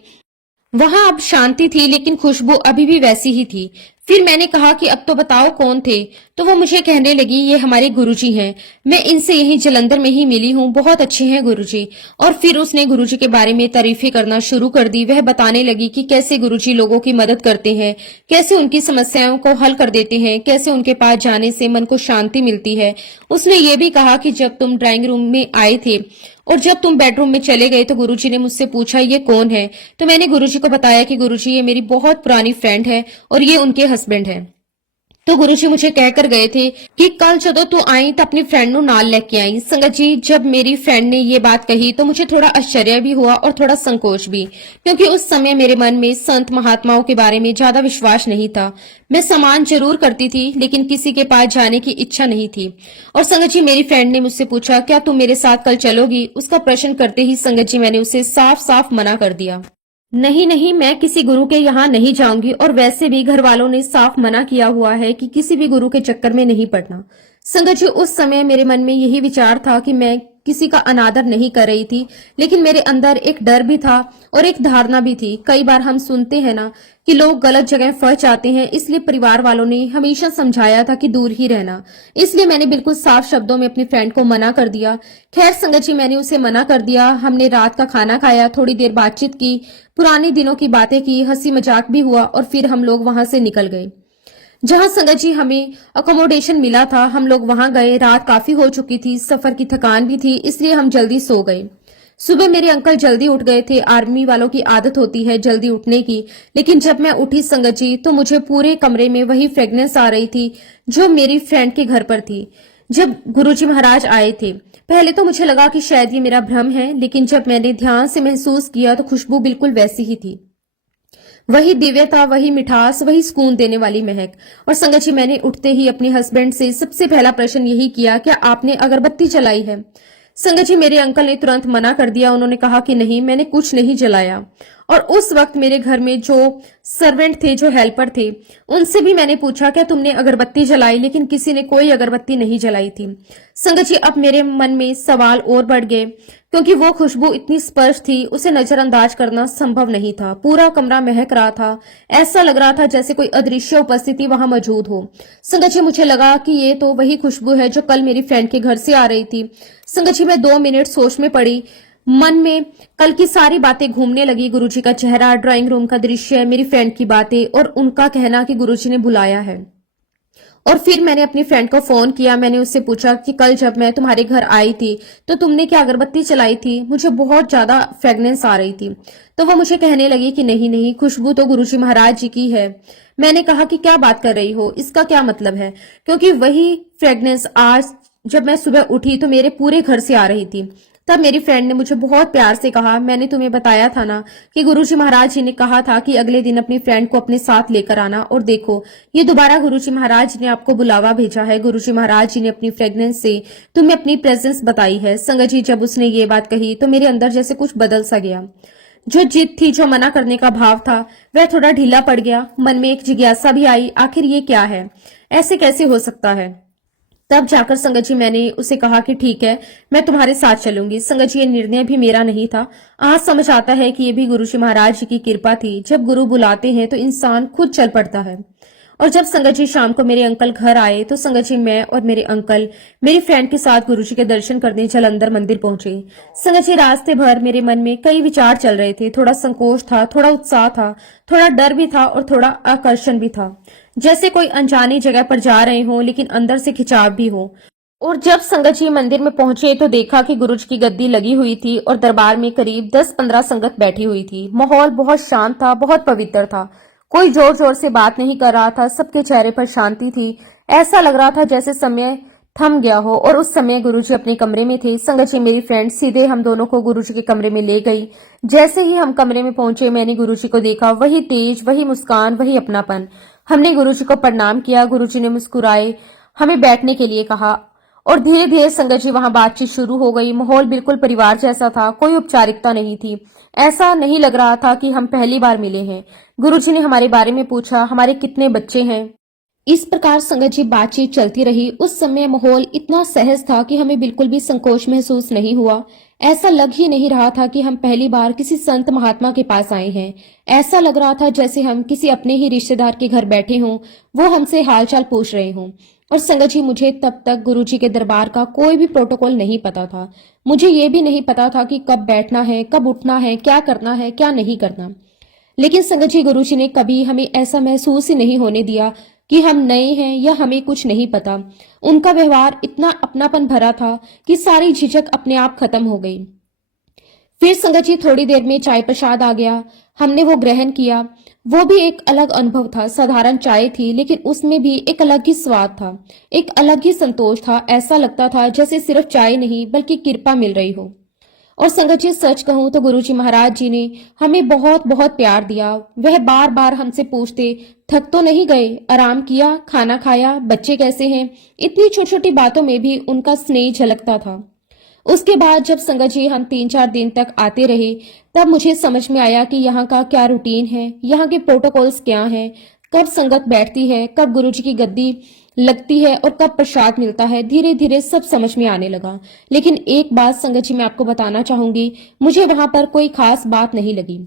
वहां अब शांति थी, लेकिन खुशबू अभी भी वैसी ही थी। फिर मैंने कहा कि अब तो बताओ कौन थे, तो वो मुझे कहने लगी ये हमारे गुरुजी हैं, मैं इनसे यहीं जलंधर में ही मिली हूँ, बहुत अच्छे हैं गुरुजी। और फिर उसने गुरुजी के बारे में तारीफें करना शुरू कर दी। वह बताने लगी कि कैसे गुरुजी लोगों की मदद करते हैं, कैसे उनकी समस्याओं को हल कर देते हैं, कैसे उनके पास जाने से मन को शांति मिलती है। उसने ये भी कहा कि जब तुम ड्राइंग रूम में आए थे और जब तुम बेडरूम में चले गए तो गुरुजी ने मुझसे पूछा ये कौन है, तो मैंने गुरुजी को बताया कि गुरुजी ये मेरी बहुत पुरानी फ्रेंड है और ये उनके हस्बैंड है। तो गुरुजी मुझे कहकर गए थे कि कल जदों तू आई तो अपनी फ्रेंड नु नाल लेके आई। संगत जी, जब मेरी फ्रेंड ने ये बात कही तो मुझे थोड़ा आश्चर्य भी हुआ और थोड़ा संकोच भी, क्योंकि उस समय मेरे मन में संत महात्माओं के बारे में ज्यादा विश्वास नहीं था। मैं सम्मान जरूर करती थी लेकिन किसी के पास जाने की इच्छा नहीं थी। और संगत जी, मेरी फ्रेंड ने मुझसे पूछा क्या तुम मेरे साथ कल चलोगी। उसका प्रश्न करते ही संगत जी मैंने उसे साफ साफ मना कर दिया। नहीं नहीं, मैं किसी गुरु के यहाँ नहीं जाऊंगी, और वैसे भी घर वालों ने साफ मना किया हुआ है कि किसी भी गुरु के चक्कर में नहीं पड़ना। संगत जी, उस समय मेरे मन में यही विचार था कि मैं किसी का अनादर नहीं कर रही थी, लेकिन मेरे अंदर एक डर भी था और एक धारणा भी थी। कई बार हम सुनते हैं ना कि लोग गलत जगह फंस जाते हैं, इसलिए परिवार वालों ने हमेशा समझाया था कि दूर ही रहना। इसलिए मैंने बिल्कुल साफ शब्दों में अपनी फ्रेंड को मना कर दिया। खैर संगत जी, मैंने उसे मना कर दिया। हमने रात का खाना खाया, थोड़ी देर बातचीत की, पुराने दिनों की बातें की, हंसी मजाक भी हुआ और फिर हम लोग वहां से निकल गए। जहां संगत जी हमें अकोमोडेशन मिला था, हम लोग वहां गए। रात काफी हो चुकी थी, सफर की थकान भी थी, इसलिए हम जल्दी सो गए। सुबह मेरे अंकल जल्दी उठ गए थे। आर्मी वालों की आदत होती है जल्दी उठने की, लेकिन जब मैं उठी संगत जी तो मुझे पूरे कमरे में वही फ्रेग्रेंस आ रही थी जो मेरी फ्रेंड के घर पर थी जब गुरुजी महाराज आए थे। पहले तो मुझे लगा कि शायद ये मेरा भ्रम है, लेकिन जब मैंने ध्यान से महसूस किया तो खुशबू बिल्कुल वैसी ही थी। वही दिव्यता, वही मिठास, वही सुकून देने वाली महक। और संगत जी, मैंने उठते ही अपने हस्बैंड से सबसे पहला प्रश्न यही किया, क्या आपने अगरबत्ती जलाई है। संगत जी, मेरे अंकल ने तुरंत मना कर दिया। उन्होंने कहा कि नहीं, मैंने कुछ नहीं जलाया। और उस वक्त मेरे घर में जो सर्वेंट थे, जो हेल्पर थे, उनसे भी मैंने पूछा क्या तुमने अगरबत्ती जलाई, लेकिन किसी ने कोई अगरबत्ती नहीं जलाई थी। संगत जी, अब मेरे मन में सवाल और बढ़ गए, क्योंकि वो खुशबू इतनी स्पष्ट थी, उसे नजरअंदाज करना संभव नहीं था। पूरा कमरा महक रहा था, ऐसा लग रहा था जैसे कोई अदृश्य उपस्थिति वहां मौजूद हो। संगत जी, मुझे लगा कि ये तो वही खुशबू है जो कल मेरी फ्रेंड के घर से आ रही थी। संगत जी, मैं 2 मिनट सोच में पड़ी। मन में कल की सारी बातें घूमने लगी। गुरुजी का चेहरा, ड्राइंग रूम का दृश्य, मेरी फ्रेंड की बातें और उनका कहना कि गुरुजी ने बुलाया है। और फिर मैंने अपनी फ्रेंड को फोन किया। मैंने उससे पूछा कि कल जब मैं तुम्हारे घर आई थी तो तुमने क्या अगरबत्ती चलाई थी, मुझे बहुत ज्यादा फ्रेग्रेंस आ रही थी। तो वो मुझे कहने लगी कि नहीं नहीं, खुशबू तो गुरुजी महाराज जी की है। मैंने कहा कि क्या बात कर रही हो, इसका क्या मतलब है, क्योंकि वही फ्रेग्रेंस आज जब मैं सुबह उठी तो मेरे पूरे घर से आ रही थी। तब मेरी फ्रेंड ने मुझे बहुत प्यार से कहा, मैंने तुम्हें बताया था ना कि गुरुजी महाराज जी ने कहा था कि अगले दिन अपनी फ्रेंड को अपने साथ लेकर आना, और देखो ये दोबारा गुरुजी महाराज जी ने आपको बुलावा भेजा है। गुरुजी महाराज जी ने अपनी फ्रेग्रेंस से तुम्हें अपनी प्रेजेंस बताई है। संगत जी, जब उसने ये बात कही तो मेरे अंदर जैसे कुछ बदल सा गया। जो जिद थी, जो मना करने का भाव था, वह थोड़ा ढीला पड़ गया। मन में एक जिज्ञासा भी आई, आखिर ये क्या है, ऐसे कैसे हो सकता है। तब जाकर संगत जी मैंने उसे कहा कि ठीक है, मैं तुम्हारे साथ चलूंगी। संगत जी, ये निर्णय भी मेरा नहीं था। आज समझ आता है कि ये भी गुरुजी महाराज जी की कृपा थी। जब गुरु बुलाते हैं तो इंसान खुद चल पड़ता है। और जब संगत जी शाम को मेरे अंकल घर आए तो संगत जी, मैं और मेरे अंकल मेरी फ्रेंड के साथ गुरुजी के दर्शन करने जलंधर मंदिर पहुंचे। संगत जी, रास्ते भर मेरे मन में कई विचार चल रहे थे। थोड़ा संकोच था, थोड़ा उत्साह था, थोड़ा डर भी था और थोड़ा आकर्षण भी था, जैसे कोई अनजानी जगह पर जा रहे हो लेकिन अंदर से खिंचाव भी हो। और जब संगत जी मंदिर में पहुंचे तो देखा कि गुरुजी की गद्दी लगी हुई थी और दरबार में करीब 10-15 संगत बैठी हुई थी। माहौल बहुत शांत था, बहुत पवित्र था। कोई जोर जोर से बात नहीं कर रहा था, सबके चेहरे पर शांति थी। ऐसा लग रहा था जैसे समय थम गया हो। और उस समय गुरुजी अपने कमरे में थे। संगत जी, मेरी फ्रेंड सीधे हम दोनों को गुरुजी के कमरे में ले गई। जैसे ही हम कमरे में पहुंचे मैंने गुरुजी को देखा, वही तेज, वही मुस्कान, वही अपनापन। हमने गुरुजी को प्रणाम किया। गुरुजी ने मुस्कुराए, हमें बैठने के लिए कहा और धीरे धीरे संगत जी वहां बातचीत शुरू हो गई। माहौल बिल्कुल परिवार जैसा था, कोई औपचारिकता नहीं थी। ऐसा नहीं लग रहा था कि हम पहली बार मिले हैं। गुरुजी ने हमारे बारे में पूछा, हमारे कितने बच्चे हैं, इस प्रकार संगत जी बातचीत चलती रही। उस समय माहौल इतना सहज था कि हमें बिल्कुल भी संकोच महसूस नहीं हुआ। ऐसा लग ही नहीं रहा था कि हम पहली बार किसी संत महात्मा के पास आए हैं। ऐसा लग रहा था जैसे हम किसी अपने ही रिश्तेदार के घर बैठे हों, वो हमसे हालचाल पूछ रहे हों। और संगत जी, मुझे तब तक गुरुजी के दरबार का कोई भी प्रोटोकॉल नहीं पता था। मुझे ये भी नहीं पता था कि कब बैठना है, कब उठना है, क्या करना है, क्या नहीं करना। लेकिन संगत जी, गुरुजी ने कभी हमें ऐसा महसूस ही नहीं होने दिया कि हम नए हैं या हमें कुछ नहीं पता। उनका व्यवहार इतना अपनापन भरा था कि सारी झिझक अपने आप खत्म हो गई। फिर संगत जी, थोड़ी देर में चाय प्रसाद आ गया। हमने वो ग्रहण किया। वो भी एक अलग अनुभव था। साधारण चाय थी, लेकिन उसमें भी एक अलग ही स्वाद था, एक अलग ही संतोष था। ऐसा लगता था जैसे सिर्फ चाय नहीं बल्कि कृपा मिल रही हो। और संगत जी, सच कहूं तो गुरुजी महाराज जी ने हमें बहुत बहुत प्यार दिया। वह बार बार हमसे पूछते, थक तो नहीं गए, आराम किया, खाना खाया, बच्चे कैसे हैं। इतनी छोटी छोटी बातों में भी उनका स्नेह झलकता था। उसके बाद जब संगत जी हम 3-4 दिन तक आते रहे, तब मुझे समझ में आया कि यहाँ का क्या रूटीन है, यहाँ के प्रोटोकॉल्स क्या हैं, कब संगत बैठती है, कब गुरुजी की गद्दी लगती है और कब प्रसाद मिलता है। धीरे धीरे सब समझ में आने लगा। लेकिन एक बात संगत जी मैं आपको बताना चाहूंगी, मुझे वहां पर कोई खास बात नहीं लगी,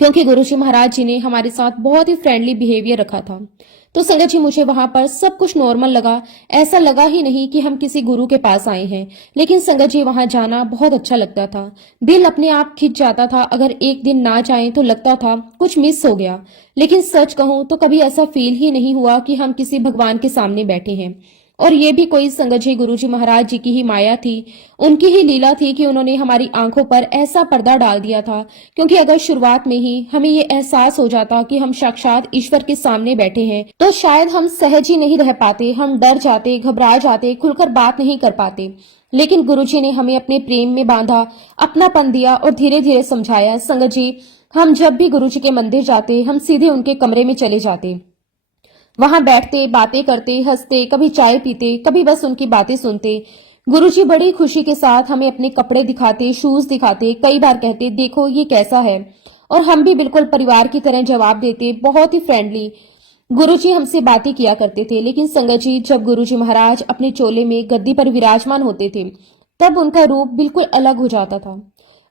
क्योंकि गुरुजी महाराज जी ने हमारे साथ बहुत ही फ्रेंडली बिहेवियर रखा था। तो संगत जी, मुझे वहां पर सब कुछ नॉर्मल लगा। ऐसा लगा ही नहीं कि हम किसी गुरु के पास आए हैं। लेकिन संगत जी, वहां जाना बहुत अच्छा लगता था। दिल अपने आप खिंच जाता था। अगर एक दिन ना जाए तो लगता था कुछ मिस हो गया। लेकिन सच कहूं तो कभी ऐसा फील ही नहीं हुआ कि हम किसी भगवान के सामने बैठे हैं। और ये भी कोई संगत जी गुरुजी महाराज जी की ही माया थी, उनकी ही लीला थी कि उन्होंने हमारी आंखों पर ऐसा पर्दा डाल दिया था। क्योंकि अगर शुरुआत में ही हमें ये एहसास हो जाता कि हम साक्षात ईश्वर के सामने बैठे हैं, तो शायद हम सहज ही नहीं रह पाते। हम डर जाते, घबरा जाते, खुलकर बात नहीं कर पाते। लेकिन गुरुजी ने हमें अपने प्रेम में बांधा, अपनापन दिया और धीरे धीरे समझाया। संगत जी, हम जब भी गुरुजी के मंदिर जाते, हम सीधे उनके कमरे में चले जाते। वहां बैठते, बातें करते, हंसते, कभी चाय पीते, कभी बस उनकी बातें सुनते। गुरुजी बड़ी खुशी के साथ हमें अपने कपड़े दिखाते, शूज दिखाते, कई बार कहते, देखो ये कैसा है। और हम भी बिल्कुल परिवार की तरह जवाब देते, बहुत ही फ्रेंडली। गुरुजी हमसे बातें किया करते थे। लेकिन संगत जी, जब गुरुजी महाराज अपने चोले में गद्दी पर विराजमान होते थे, तब उनका रूप बिल्कुल अलग हो जाता था।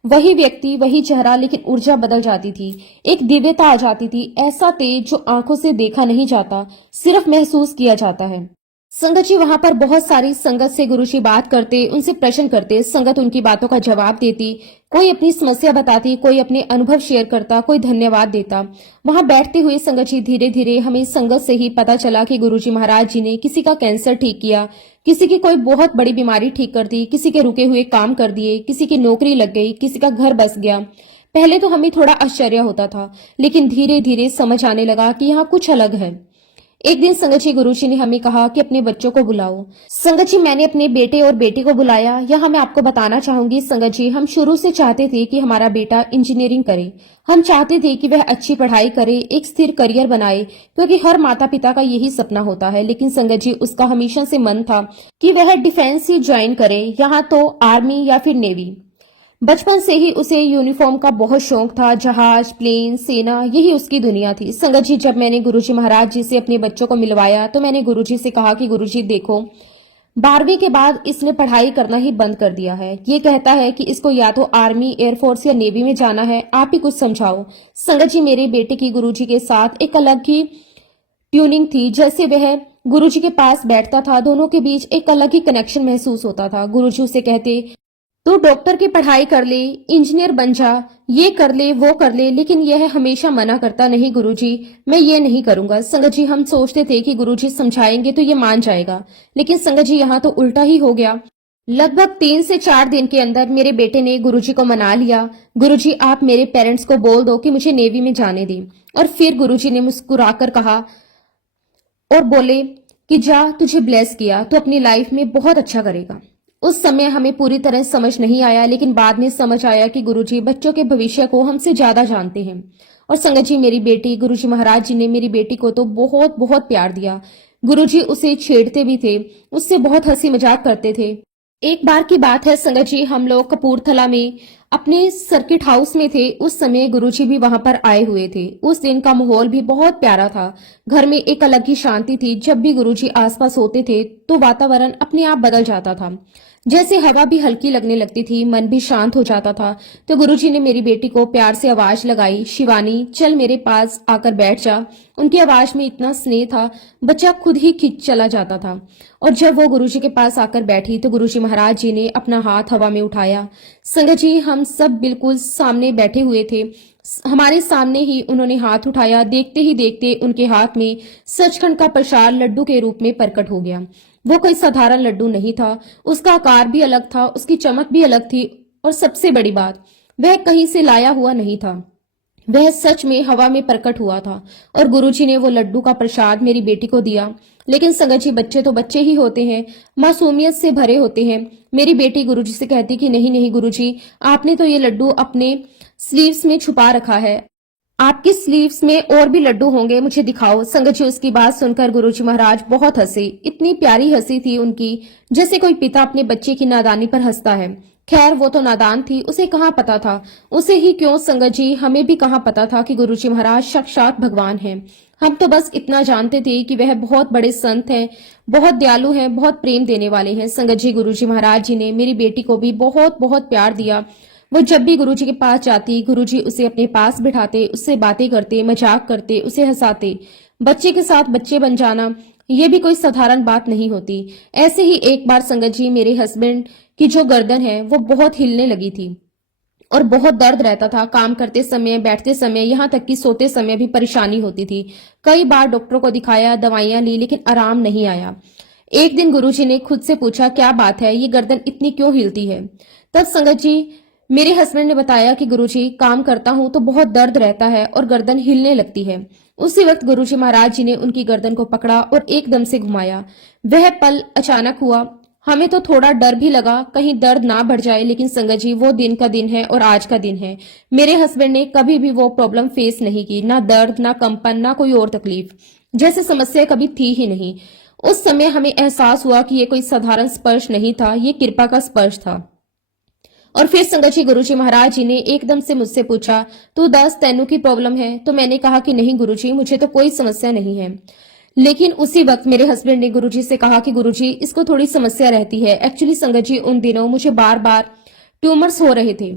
वही व्यक्ति, वही चेहरा, लेकिन ऊर्जा बदल जाती थी। एक दिव्यता आ जाती थी, ऐसा तेज जो आंखों से देखा नहीं जाता, सिर्फ महसूस किया जाता है। संगत जी, वहां पर बहुत सारी संगत से गुरुजी बात करते, उनसे प्रश्न करते, संगत उनकी बातों का जवाब देती। कोई अपनी समस्या बताती, कोई अपने अनुभव शेयर करता, कोई धन्यवाद देता। वहां बैठते हुए संगत जी धीरे धीरे हमें संगत से ही पता चला कि गुरुजी महाराज जी ने किसी का कैंसर ठीक किया, किसी की कोई बहुत बड़ी बीमारी ठीक कर दी, किसी के रुके हुए काम कर दिए, किसी की नौकरी लग गई, किसी का घर बस गया। पहले तो हमें थोड़ा आश्चर्य होता था, लेकिन धीरे धीरे समझ आने लगा कि यहाँ कुछ अलग है। एक दिन संगत जी गुरुजी ने हमें कहा कि अपने बच्चों को बुलाओ। संगत जी, मैंने अपने बेटे और बेटी को बुलाया। यहाँ मैं आपको बताना चाहूंगी संगत जी, हम शुरू से चाहते थे कि हमारा बेटा इंजीनियरिंग करे। हम चाहते थे कि वह अच्छी पढ़ाई करे, एक स्थिर करियर बनाए, क्योंकि हर माता पिता का यही सपना होता है। लेकिन संगत जी, उसका हमेशा से मन था कि वह डिफेंस ही ज्वाइन करे, यहाँ तो आर्मी या फिर नेवी। बचपन से ही उसे यूनिफॉर्म का बहुत शौक था। जहाज, प्लेन, सेना, यही उसकी दुनिया थी। संगत जी, जब मैंने गुरुजी महाराज जी से अपने बच्चों को मिलवाया, तो मैंने गुरुजी से कहा कि गुरुजी देखो, 12वीं के बाद इसने पढ़ाई करना ही बंद कर दिया है। ये कहता है कि इसको या तो आर्मी, एयरफोर्स या नेवी में जाना है। आप ही कुछ समझाओ। संगत जी, मेरे बेटे की गुरुजी के साथ एक अलग ही ट्यूनिंग थी। जैसे वह गुरुजी के पास बैठता था, दोनों के बीच एक अलग ही कनेक्शन महसूस होता था। गुरुजी उसे कहते, तू डॉक्टर की पढ़ाई कर ले, इंजीनियर बन जा, ये कर ले, वो कर ले। लेकिन यह हमेशा मना करता, नहीं गुरुजी, मैं ये नहीं करूंगा। संगत जी, हम सोचते थे कि गुरुजी समझाएंगे तो ये मान जाएगा, लेकिन संगत जी यहाँ तो उल्टा ही हो गया। लगभग 3 से 4 दिन के अंदर मेरे बेटे ने गुरुजी को मना लिया। गुरुजी, आप मेरे पेरेंट्स को बोल दो कि मुझे नेवी में जाने दें। और फिर गुरुजी ने मुस्कुराकर कहा और बोले कि जा, तुझे ब्लेस किया, तो अपनी लाइफ में बहुत अच्छा करेगा। उस समय हमें पूरी तरह समझ नहीं आया, लेकिन बाद में समझ आया कि गुरुजी बच्चों के भविष्य को हमसे ज्यादा जानते हैं। और संगत जी, मेरी बेटी, गुरुजी महाराज जी ने मेरी बेटी को तो बहुत बहुत प्यार दिया। गुरुजी उसे छेड़ते भी थे, उससे बहुत हंसी मजाक करते थे। एक बार की बात है संगत जी, हम लोग कपूरथला में अपने सर्किट हाउस में थे, उस समय गुरुजी भी वहां पर आए हुए थे। उस दिन का माहौल भी बहुत प्यारा था। घर में एक अलग ही शांति थी। जब भी गुरुजी आसपास होते थे तो वातावरण अपने आप बदल जाता था। जैसे हवा भी हल्की लगने लगती थी, मन भी शांत हो जाता था। तो गुरुजी ने मेरी बेटी को प्यार से आवाज लगाई, शिवानी चल मेरे पास आकर बैठ जा। उनकी आवाज में इतना स्नेह था, बच्चा खुद ही खिंच चला जाता था। और जब वो गुरुजी के पास आकर बैठी तो गुरुजी महाराज जी ने अपना हाथ हवा में उठाया। संगत जी, हम सब बिल्कुल सामने बैठे हुए थे। हमारे सामने ही उन्होंने हाथ उठाया। देखते ही देखते उनके हाथ में सचखंड का प्रसाद लड्डू के रूप में प्रकट हो गया। वो कोई साधारण लड्डू नहीं था, उसका आकार भी अलग था, उसकी चमक भी अलग थी, और सबसे बड़ी बात, वह कहीं से लाया हुआ नहीं था। वह सच में हवा में प्रकट हुआ था। और गुरुजी ने वो लड्डू का प्रसाद मेरी बेटी को दिया। लेकिन संगत जी, बच्चे तो बच्चे ही होते हैं, मासूमियत से भरे होते हैं। मेरी बेटी गुरुजी से कहती कि नहीं नहीं गुरुजी, आपने तो ये लड्डू अपने स्लीव्स में छुपा रखा है, आपकी स्लीव्स में और भी लड्डू होंगे, मुझे दिखाओ। संगत जी, उसकी बात सुनकर गुरुजी महाराज बहुत हंसे। इतनी प्यारी हंसी थी उनकी, जैसे कोई पिता अपने बच्चे की नादानी पर हंसता है। खैर, वो तो नादान थी, उसे कहाँ पता था, उसे ही क्यों संगत जी, हमें भी कहाँ पता था कि गुरुजी महाराज साक्षात भगवान हैं। हम तो बस इतना जानते थे कि वह बहुत बड़े संत हैं, बहुत दयालु हैं, बहुत प्रेम देने वाले हैं। संगत जी, गुरुजी महाराज जी ने मेरी बेटी को भी बहुत बहुत प्यार दिया। वो जब भी गुरुजी के पास जाती, गुरुजी उसे अपने पास बिठाते, उससे बातें करते, मजाक करते, उसे हंसाते। बच्चे के साथ बच्चे बन जाना, ये भी कोई साधारण बात नहीं होती। ऐसे ही एक बार संगत जी, मेरे हस्बैंड की जो गर्दन है वो बहुत हिलने लगी थी और बहुत दर्द रहता था। काम करते समय, बैठते समय, यहाँ तक कि सोते समय भी परेशानी होती थी। कई बार डॉक्टरों को दिखाया, दवाइयां ली, लेकिन आराम नहीं आया। एक दिन गुरुजी ने खुद से पूछा, क्या बात है, ये गर्दन इतनी क्यों हिलती है? तब संगत जी, मेरे हस्बैंड ने बताया कि गुरुजी, काम करता हूं तो बहुत दर्द रहता है और गर्दन हिलने लगती है। उसी वक्त गुरुजी महाराज जी ने उनकी गर्दन को पकड़ा और एकदम से घुमाया। वह पल अचानक हुआ। हमें तो थोड़ा डर भी लगा, कहीं दर्द ना बढ़ जाए, लेकिन संगत जी, वो दिन का दिन है और आज का दिन है। मेरे हस्बैंड ने कभी भी वो प्रॉब्लम फेस नहीं की, ना दर्द, ना कंपन, ना कोई और तकलीफ, जैसे समस्या कभी थी ही नहीं। उस समय हमें एहसास हुआ कि ये कोई साधारण स्पर्श नहीं था, ये कृपा का स्पर्श था। और फिर संगत जी, गुरुजी महाराज जी ने एकदम से मुझसे पूछा, तू दस, तेनू की प्रॉब्लम है? तो मैंने कहा कि नहीं गुरुजी, मुझे तो कोई समस्या नहीं है। लेकिन उसी वक्त मेरे हस्बैंड ने गुरुजी से कहा कि गुरुजी, इसको थोड़ी समस्या रहती है। एक्चुअली संगत जी, उन दिनों मुझे बार बार ट्यूमर्स हो रहे थे।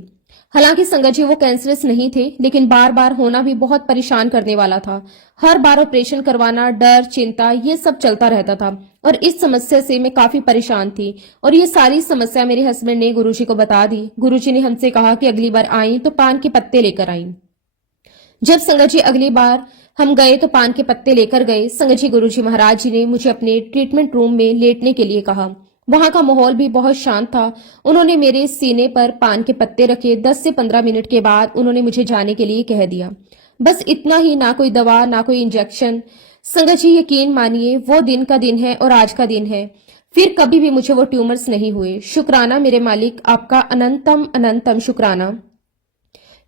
हालांकि संगत जी, वो कैंसरस नहीं थे, लेकिन बार बार होना भी बहुत परेशान करने वाला था। हर बार ऑपरेशन करवाना, डर, चिंता, ये सब चलता रहता था। और इस समस्या से मैं काफी परेशान थी। और ये सारी समस्या मेरे हस्बैंड ने गुरुजी को बता दी। गुरुजी ने हमसे कहा कि अगली बार आई तो पान के पत्ते लेकर आई। जब संगत जी अगली बार हम गए तो पान के पत्ते लेकर गए। संगत जी, गुरुजी महाराज जी ने मुझे अपने ट्रीटमेंट रूम में लेटने के लिए कहा। वहां का माहौल भी बहुत शांत था। उन्होंने मेरे सीने पर पान के पत्ते रखे। 10 से 15 मिनट के बाद उन्होंने मुझे जाने के लिए कह दिया। बस इतना ही, ना कोई दवा, ना कोई इंजेक्शन। संगत जी, यकीन मानिए, वो दिन का दिन है और आज का दिन है। फिर कभी भी मुझे वो ट्यूमर्स नहीं हुए। शुक्राना मेरे मालिक, आपका अनंतम अनंतम शुक्राना।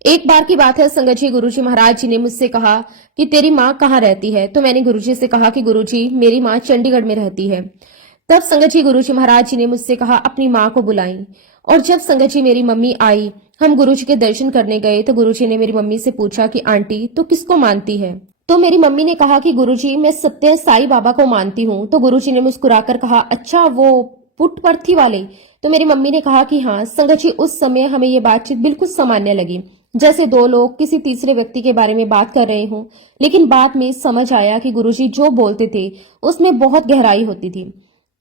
एक बार की बात है संगत जी, गुरुजी महाराज जी ने मुझसे कहा कि तेरी माँ कहाँ रहती है? तो मैंने गुरुजी से कहा कि गुरुजी, मेरी माँ चंडीगढ़ में रहती है। तब संगत जी, गुरुजी महाराज जी ने मुझसे कहा, अपनी माँ को बुलाई। और जब संगत जी मेरी मम्मी आई, हम गुरुजी के दर्शन करने गए, तो गुरुजी ने मेरी मम्मी से पूछा कि आंटी, तो किसको मानती है? तो मेरी मम्मी ने कहा कि गुरुजी, मैं सत्य साई बाबा को मानती हूँ। तो गुरुजी ने मुस्कुराकर कहा, अच्छा, वो पुट्टपर्थी वाले? तो मेरी मम्मी ने कहा कि हाँ। संगत जी, उस समय हमें ये बातचीत बिल्कुल सामान्य लगी, जैसे दो लोग किसी तीसरे व्यक्ति के बारे में बात कर रहे हों। लेकिन बाद में समझ आया कि गुरुजी जो बोलते थे उसमें बहुत गहराई होती थी।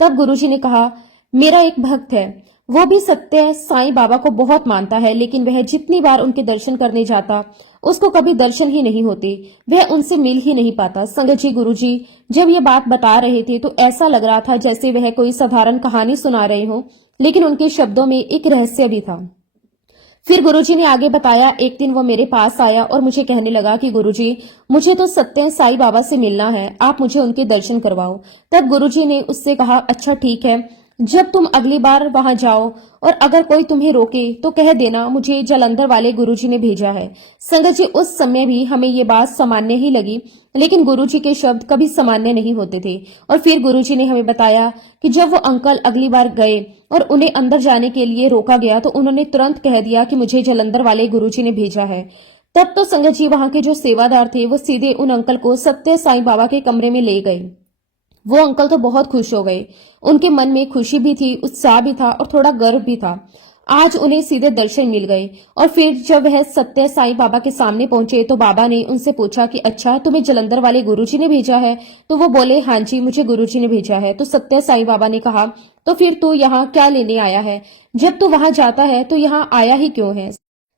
तब गुरुजी ने कहा, मेरा एक भक्त है, वो भी सत्य साईं बाबा को बहुत मानता है, लेकिन वह जितनी बार उनके दर्शन करने जाता, उसको कभी दर्शन ही नहीं होते, वह उनसे मिल ही नहीं पाता। संगत जी, गुरुजी जब ये बात बता रहे थे तो ऐसा लग रहा था जैसे वह कोई साधारण कहानी सुना रहे हो, लेकिन उनके शब्दों में एक रहस्य भी था। फिर गुरुजी ने आगे बताया, एक दिन वो मेरे पास आया और मुझे कहने लगा कि गुरुजी, मुझे तो सत्य साईं बाबा से मिलना है, आप मुझे उनके दर्शन करवाओ। तब गुरुजी ने उससे कहा, अच्छा ठीक है, जब तुम अगली बार वहां जाओ और अगर कोई तुम्हें रोके तो कह देना मुझे जालंधर वाले गुरुजी ने भेजा है। संगत जी, उस समय भी हमें ये बात सामान्य ही लगी, लेकिन गुरुजी के शब्द कभी सामान्य नहीं होते थे। और फिर गुरुजी ने हमें बताया कि जब वो अंकल अगली बार गए और उन्हें अंदर जाने के लिए रोका गया तो उन्होंने तुरंत कह दिया कि मुझे जालंधर वाले गुरुजी ने भेजा है। तब तो संगत जी, वहां के जो सेवादार थे वो सीधे उन अंकल को सत्य साईं बाबा के कमरे में ले गए। वो अंकल तो बहुत खुश हो गए। उनके मन में खुशी भी थी, उत्साह भी था और थोड़ा गर्व भी था। आज उन्हें सीधे दर्शन मिल गए। और फिर जब वह सत्य साईं बाबा के सामने पहुंचे तो बाबा ने उनसे पूछा कि अच्छा, तुम्हें जालंधर वाले गुरुजी ने भेजा है? तो वो बोले, हाँ जी, मुझे गुरुजी ने भेजा है। तो सत्य साईं बाबा ने कहा, तो फिर तू यहाँ क्या लेने आया है? जब तू वहां जाता है तो यहाँ आया ही क्यों है?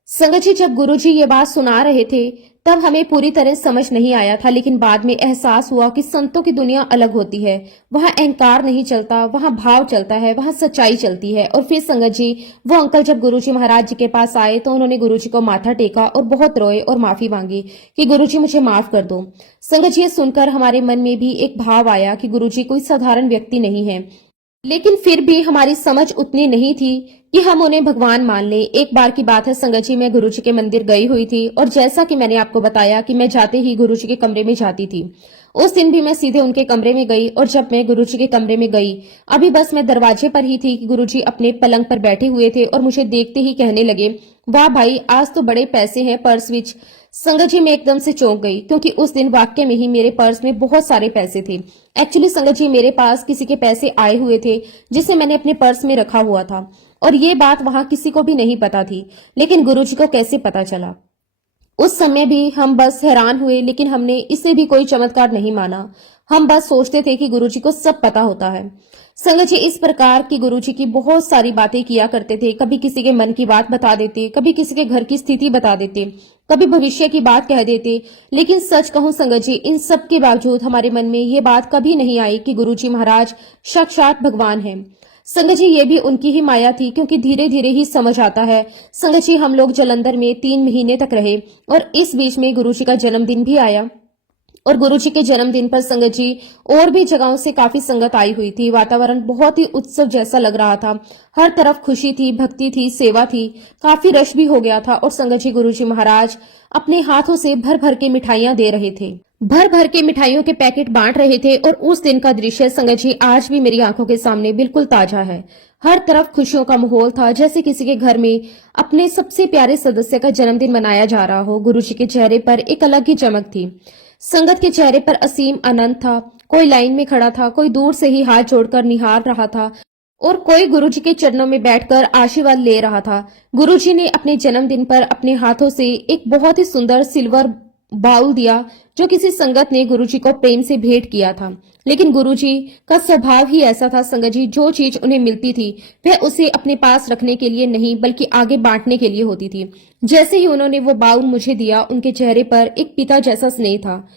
संगत जी, जब गुरुजी ये बात सुना रहे थे तब हमें पूरी तरह समझ नहीं आया था, लेकिन बाद में एहसास हुआ कि संतों की दुनिया अलग होती है। वहां अहंकार नहीं चलता, वहां भाव चलता है, वहां सच्चाई चलती है। और फिर संगत जी, वो अंकल जब गुरुजी महाराज जी के पास आए तो उन्होंने गुरुजी को माथा टेका और बहुत रोए और माफी मांगी कि गुरुजी मुझे माफ कर दो। संगत जी, ये सुनकर हमारे मन में भी एक भाव आया कि गुरुजी कोई साधारण व्यक्ति नहीं है, लेकिन फिर भी हमारी समझ उतनी नहीं थी कि हम उन्हें भगवान मान लें। एक बार की बात है संगत जी, मैं गुरुजी के मंदिर गई हुई थी और जैसा कि मैंने आपको बताया कि मैं जाते ही गुरुजी के कमरे में जाती थी, उस दिन भी मैं सीधे उनके कमरे में गई। और जब मैं गुरुजी के कमरे में गई, अभी बस मैं दरवाजे पर ही थी कि गुरुजी अपने पलंग पर बैठे हुए थे और मुझे देखते ही कहने लगे, वाह भाई, आज तो बड़े पैसे हैं पर्स विच। संगत जी, मैं एकदम से चौंक गई क्योंकि उस दिन वाकई में ही मेरे पर्स में बहुत सारे पैसे थे। एक्चुअली संगत जी, मेरे पास किसी के पैसे आए हुए थे जिसे मैंने अपने पर्स में रखा हुआ था और ये बात वहां किसी को भी नहीं पता थी। लेकिन गुरुजी को कैसे पता चला? उस समय भी हम बस हैरान हुए, लेकिन हमने इसे भी कोई चमत्कार नहीं माना। हम बस सोचते थे कि गुरुजी को सब पता होता है। संगत जी, इस प्रकार की गुरुजी की बहुत सारी बातें किया करते थे। कभी किसी के मन की बात बता देते, कभी किसी के घर की स्थिति बता देते, कभी भविष्य की बात कह देते। लेकिन सच कहूं संगत जी, इन सब के बावजूद हमारे मन में ये बात कभी नहीं आई कि गुरुजी महाराज साक्षात भगवान हैं। संगत जी, ये भी उनकी ही माया थी, क्योंकि धीरे धीरे ही समझ आता है। संगत जी, हम लोग जालंधर में 3 महीने तक रहे और इस बीच में गुरुजी का जन्मदिन भी आया। और गुरुजी के जन्मदिन पर संगत जी, और भी जगहों से काफी संगत आई हुई थी। वातावरण बहुत ही उत्सव जैसा लग रहा था। हर तरफ खुशी थी, भक्ति थी, सेवा थी, काफी रश भी हो गया था। और संगत जी, गुरुजी महाराज अपने हाथों से भर भर के मिठाइयां दे रहे थे, भर भर के मिठाइयों के पैकेट बांट रहे थे। और उस दिन का दृश्य संगत जी आज भी मेरी आंखों के सामने बिल्कुल ताजा है। हर तरफ खुशियों का माहौल था, जैसे किसी के घर में अपने सबसे प्यारे सदस्य का जन्मदिन मनाया जा रहा हो। गुरुजी के चेहरे पर एक अलग ही चमक थी। संगत के चेहरे पर असीम आनंद था। कोई लाइन में खड़ा था, कोई दूर से ही हाथ जोड़कर निहार रहा था और कोई गुरुजी के चरणों में बैठकर आशीर्वाद ले रहा था। गुरुजी ने अपने जन्मदिन पर अपने हाथों से एक बहुत ही सुंदर सिल्वर बाउल दिया, जो किसी संगत ने गुरुजी को प्रेम से भेंट किया था। लेकिन गुरुजी का स्वभाव ही ऐसा था संगत जी, जो चीज उन्हें मिलती थी वह उसे अपने पास रखने के लिए नहीं बल्कि आगे बांटने के लिए होती थी। जैसे ही उन्होंने वो बाउल मुझे दिया, उनके चेहरे पर एक पिता जैसा स्नेह था।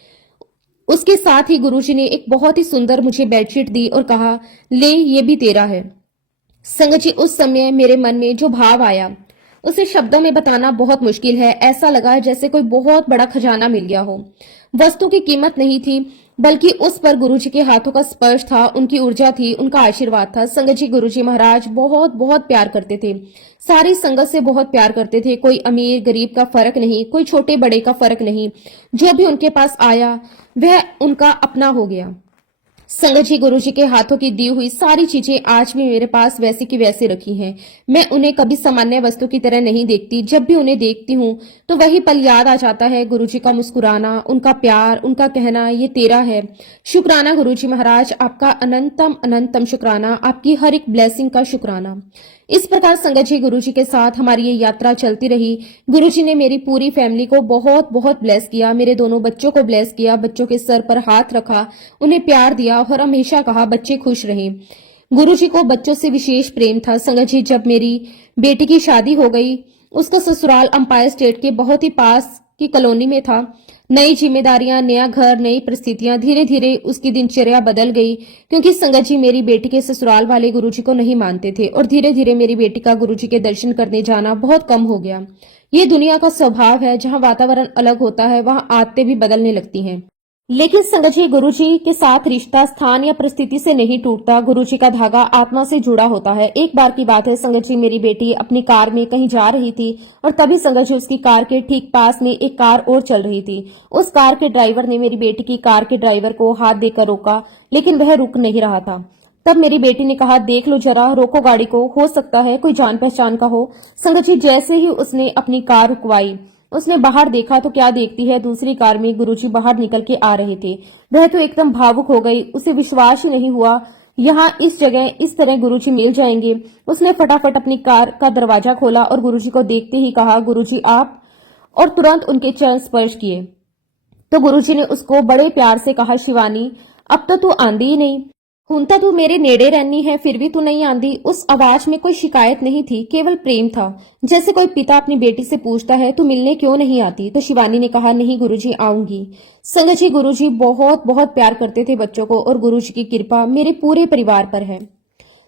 उसके साथ ही गुरुजी ने एक बहुत ही सुंदर मुझे बेडशीट दी और कहा, ले, ये भी तेरा है। संगत जी, उस समय मेरे मन में जो भाव आया उसे शब्दों में बताना बहुत मुश्किल है। ऐसा लगा जैसे कोई बहुत बड़ा खजाना मिल गया हो। वस्तु की कीमत नहीं थी, बल्कि उस पर गुरुजी के हाथों का स्पर्श था, उनकी ऊर्जा थी, उनका आशीर्वाद था। संगत जी, गुरुजी महाराज बहुत बहुत प्यार करते थे, सारी संगत से बहुत प्यार करते थे। कोई अमीर गरीब का फर्क नहीं, कोई छोटे बड़े का फर्क नहीं। जो भी उनके पास आया वह उनका अपना हो गया। संगत जी, गुरुजी के हाथों की दी हुई सारी चीजें आज भी मेरे पास वैसी की वैसी रखी हैं। मैं उन्हें कभी सामान्य वस्तु की तरह नहीं देखती। जब भी उन्हें देखती हूँ तो वही पल याद आ जाता है, गुरुजी का मुस्कुराना, उनका प्यार, उनका कहना, ये तेरा है। शुक्राना गुरुजी महाराज, आपका अनंतम अनंतम शुक्राना, आपकी हर एक ब्लेसिंग का शुक्राना। इस प्रकार संगत जी, गुरुजी के साथ हमारी ये यात्रा चलती रही। गुरुजी ने मेरी पूरी फैमिली को बहुत बहुत ब्लेस किया, मेरे दोनों बच्चों को ब्लेस किया, बच्चों के सर पर हाथ रखा, उन्हें प्यार दिया और हमेशा कहा बच्चे खुश रहें। गुरुजी को बच्चों से विशेष प्रेम था। संगत जी, जब मेरी बेटी की शादी हो गई, उसका ससुराल अंपायर स्टेट के बहुत ही पास की कॉलोनी में था। नई जिम्मेदारियां, नया घर, नई परिस्थितियां, धीरे धीरे उसकी दिनचर्या बदल गई, क्योंकि संगत जी मेरी बेटी के ससुराल वाले गुरुजी को नहीं मानते थे और धीरे धीरे मेरी बेटी का गुरुजी के दर्शन करने जाना बहुत कम हो गया। ये दुनिया का स्वभाव है, जहां वातावरण अलग होता है वहां आदतें भी बदलने लगती हैं। लेकिन संगत जी, गुरुजी के साथ रिश्ता स्थान या परिस्थिति से नहीं टूटता। गुरुजी का धागा आत्मा से जुड़ा होता है। एक बार की बात है संगत जी, मेरी बेटी अपनी कार में कहीं जा रही थी और तभी संगत जी उसकी कार के ठीक पास में एक कार और चल रही थी। उस कार के ड्राइवर ने मेरी बेटी की कार के ड्राइवर को हाथ देकर रोका, लेकिन वह रुक नहीं रहा था। तब मेरी बेटी ने कहा, देख लो जरा, रोको गाड़ी को, हो सकता है कोई जान पहचान का हो। संगत जी, जैसे ही उसने अपनी कार रुकवाई, उसने बाहर देखा तो क्या देखती है, दूसरी कार में गुरुजी बाहर निकल के आ रहे थे। वह तो एकदम भावुक हो गई, उसे विश्वास ही नहीं हुआ यहाँ इस जगह इस तरह गुरुजी मिल जाएंगे। उसने फटाफट अपनी कार का दरवाजा खोला और गुरुजी को देखते ही कहा, गुरुजी आप, और तुरंत उनके चरण स्पर्श किए। तो गुरुजी ने उसको बड़े प्यार से कहा, शिवानी अब तो तू आंदी ही नहीं, ਹੁਣ ਤਾਂ तू मेरे नेड़े रहनी है, फिर भी तू नहीं आंदी। उस आवाज में कोई शिकायत नहीं थी, केवल प्रेम था। जैसे कोई पिता अपनी बेटी से पूछता है, तू मिलने क्यों नहीं आती। तो शिवानी ने कहा, नहीं गुरुजी आऊंगी। संगत जी, गुरुजी बहुत बहुत प्यार करते थे बच्चों को और गुरुजी की कृपा मेरे पूरे परिवार पर है।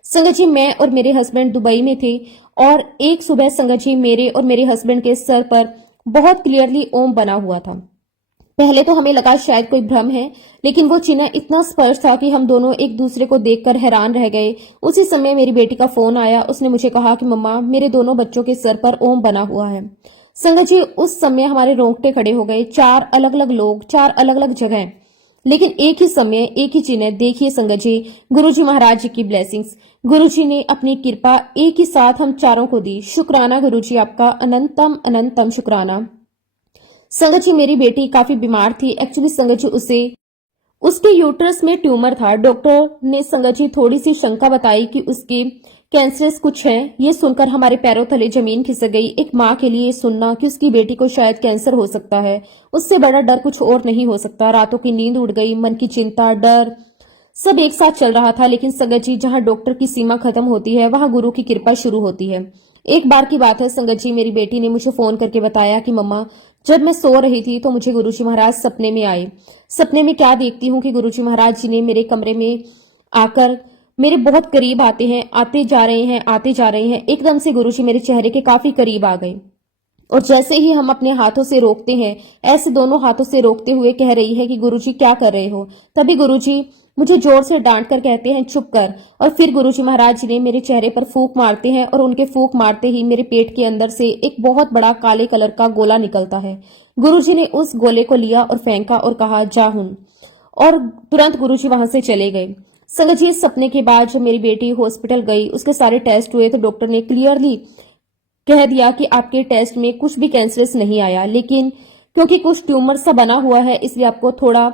संगत जी, मैं और मेरे हस्बैंड दुबई में थे और एक सुबह संगत जी मेरे और मेरे हस्बैंड के सर पर बहुत क्लियरली ओम बना हुआ था। पहले तो हमें लगा शायद कोई भ्रम है, लेकिन वो चिन्ह इतना स्पष्ट था कि हम दोनों एक दूसरे को देखकर हैरान रह गए। उसी समय मेरी बेटी का फोन आया। उसने मुझे कहा कि मम्मा, मेरे दोनों बच्चों के सर पर ओम बना हुआ है। संगत जी, उस समय हमारे रोंगटे खड़े हो गए। 4 अलग अलग लोग, 4 अलग अलग जगह, लेकिन एक ही समय, एक ही चिन्ह। देखिए संगत जी, गुरुजी महाराज जी की ब्लेसिंग्स, गुरुजी ने अपनी कृपा एक ही साथ हम चारों को दी। शुक्राना गुरुजी, आपका अनंतम अनंतम शुक्राना। संगत जी, मेरी बेटी काफी बीमार थी। एक्चुअली संगत जी उसके यूट्रस में ट्यूमर था। डॉक्टर ने संगत जी थोड़ी सी शंका बताई कि उसके कैंसरस कुछ है। ये सुनकर हमारे पैरों तले जमीन खिसक गई। एक माँ के लिए सुनना कि उसकी बेटी को शायद कैंसर हो सकता है, उससे बड़ा डर कुछ और नहीं हो सकता। रातों की नींद उड़ गई, मन की चिंता, डर सब एक साथ चल रहा था। लेकिन संगत जी, जहां डॉक्टर की सीमा खत्म होती है, वहां गुरु की कृपा शुरू होती है। एक बार की बात है संगत जी, मेरी बेटी ने मुझे फोन करके बताया कि मम्मा, जब मैं सो रही थी तो मुझे गुरुजी महाराज सपने में आए। सपने में क्या देखती हूँ कि गुरुजी महाराज जी ने मेरे कमरे में आकर मेरे बहुत करीब आते हैं, आते जा रहे हैं, आते जा रहे हैं। एकदम से गुरुजी मेरे चेहरे के काफी करीब आ गए और जैसे ही हम अपने हाथों से रोकते हैं, ऐसे दोनों हाथों से रोकते हुए कह रही है कि गुरुजी क्या कर रहे हो। तभी गुरुजी मुझे जोर से डांट कर कहते हैं, चुप कर। और फिर गुरुजी महाराज जी ने मेरे चेहरे पर फूंक मारते हैं और उनके फूंक मारते ही मेरे पेट के अंदर से एक बहुत बड़ा काले कलर का गोला निकलता है। गुरुजी ने उस गोले को लिया और फेंका और कहा, जा हुन। और तुरंत गुरुजी वहां से चले गए। संगत जी, इस सपने के बाद जब मेरी बेटी हॉस्पिटल गई, उसके सारे टेस्ट हुए तो डॉक्टर ने क्लियरली कह दिया कि आपके टेस्ट में कुछ भी कैंसरस नहीं आया, लेकिन क्योंकि कुछ ट्यूमर सा बना हुआ है इसलिए आपको थोड़ा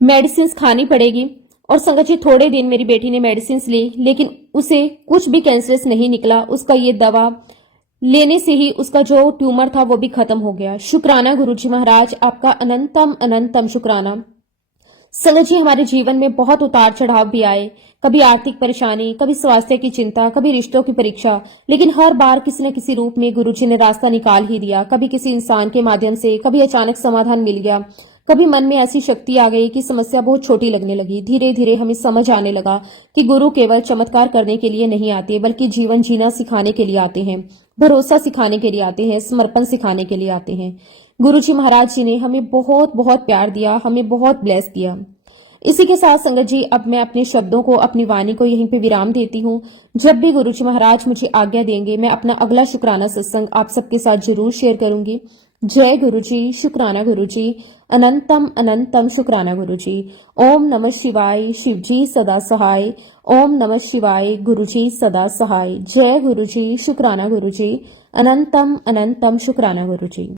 मेडिसिन खानी पड़ेगी। और संगत जी, थोड़े दिन मेरी बेटी ने मेडिसिन ली, लेकिन उसे कुछ भी कैंसरस नहीं निकला। उसका ये दवा लेने से ही उसका जो ट्यूमर था वो भी खत्म हो गया। शुक्राना गुरुजी महाराज, आपका अनंतम अनंतम शुक्राना। संगत जी, हमारे जीवन में बहुत उतार चढ़ाव भी आए, कभी आर्थिक परेशानी, कभी स्वास्थ्य की चिंता, कभी रिश्तों की परीक्षा, लेकिन हर बार किसी न किसी रूप में गुरुजी ने रास्ता निकाल ही दिया। कभी किसी इंसान के माध्यम से, कभी अचानक समाधान मिल गया, कभी मन में ऐसी शक्ति आ गई कि समस्या बहुत छोटी लगने लगी। धीरे धीरे हमें समझ आने लगा कि गुरु केवल चमत्कार करने के लिए नहीं आते, बल्कि जीवन जीना सिखाने के लिए आते हैं, भरोसा सिखाने के लिए आते हैं, समर्पण सिखाने के लिए आते हैं। गुरुजी महाराज जी ने हमें बहुत बहुत प्यार दिया, हमें बहुत ब्लेस किया। इसी के साथ संगत जी, अब मैं अपने शब्दों को, अपनी वाणी को यहीं पे विराम देती हूँ। जब भी गुरुजी महाराज मुझे आज्ञा देंगे, मैं अपना अगला शुक्राना सत्संग आप सबके साथ जरूर शेयर करूंगी। जय गुरुजी, शुक्राना गुरुजी, अनंतम अनंतम शुक्राना गुरुजी। ओम नमः शिवाय, शिवजी सदा सहाय। ओम नमः शिवाय, गुरुजी सदा सहाय। जय गुरुजी, शुक्राना गुरुजी, अनंतम अनंतम शुक्राना गुरुजी।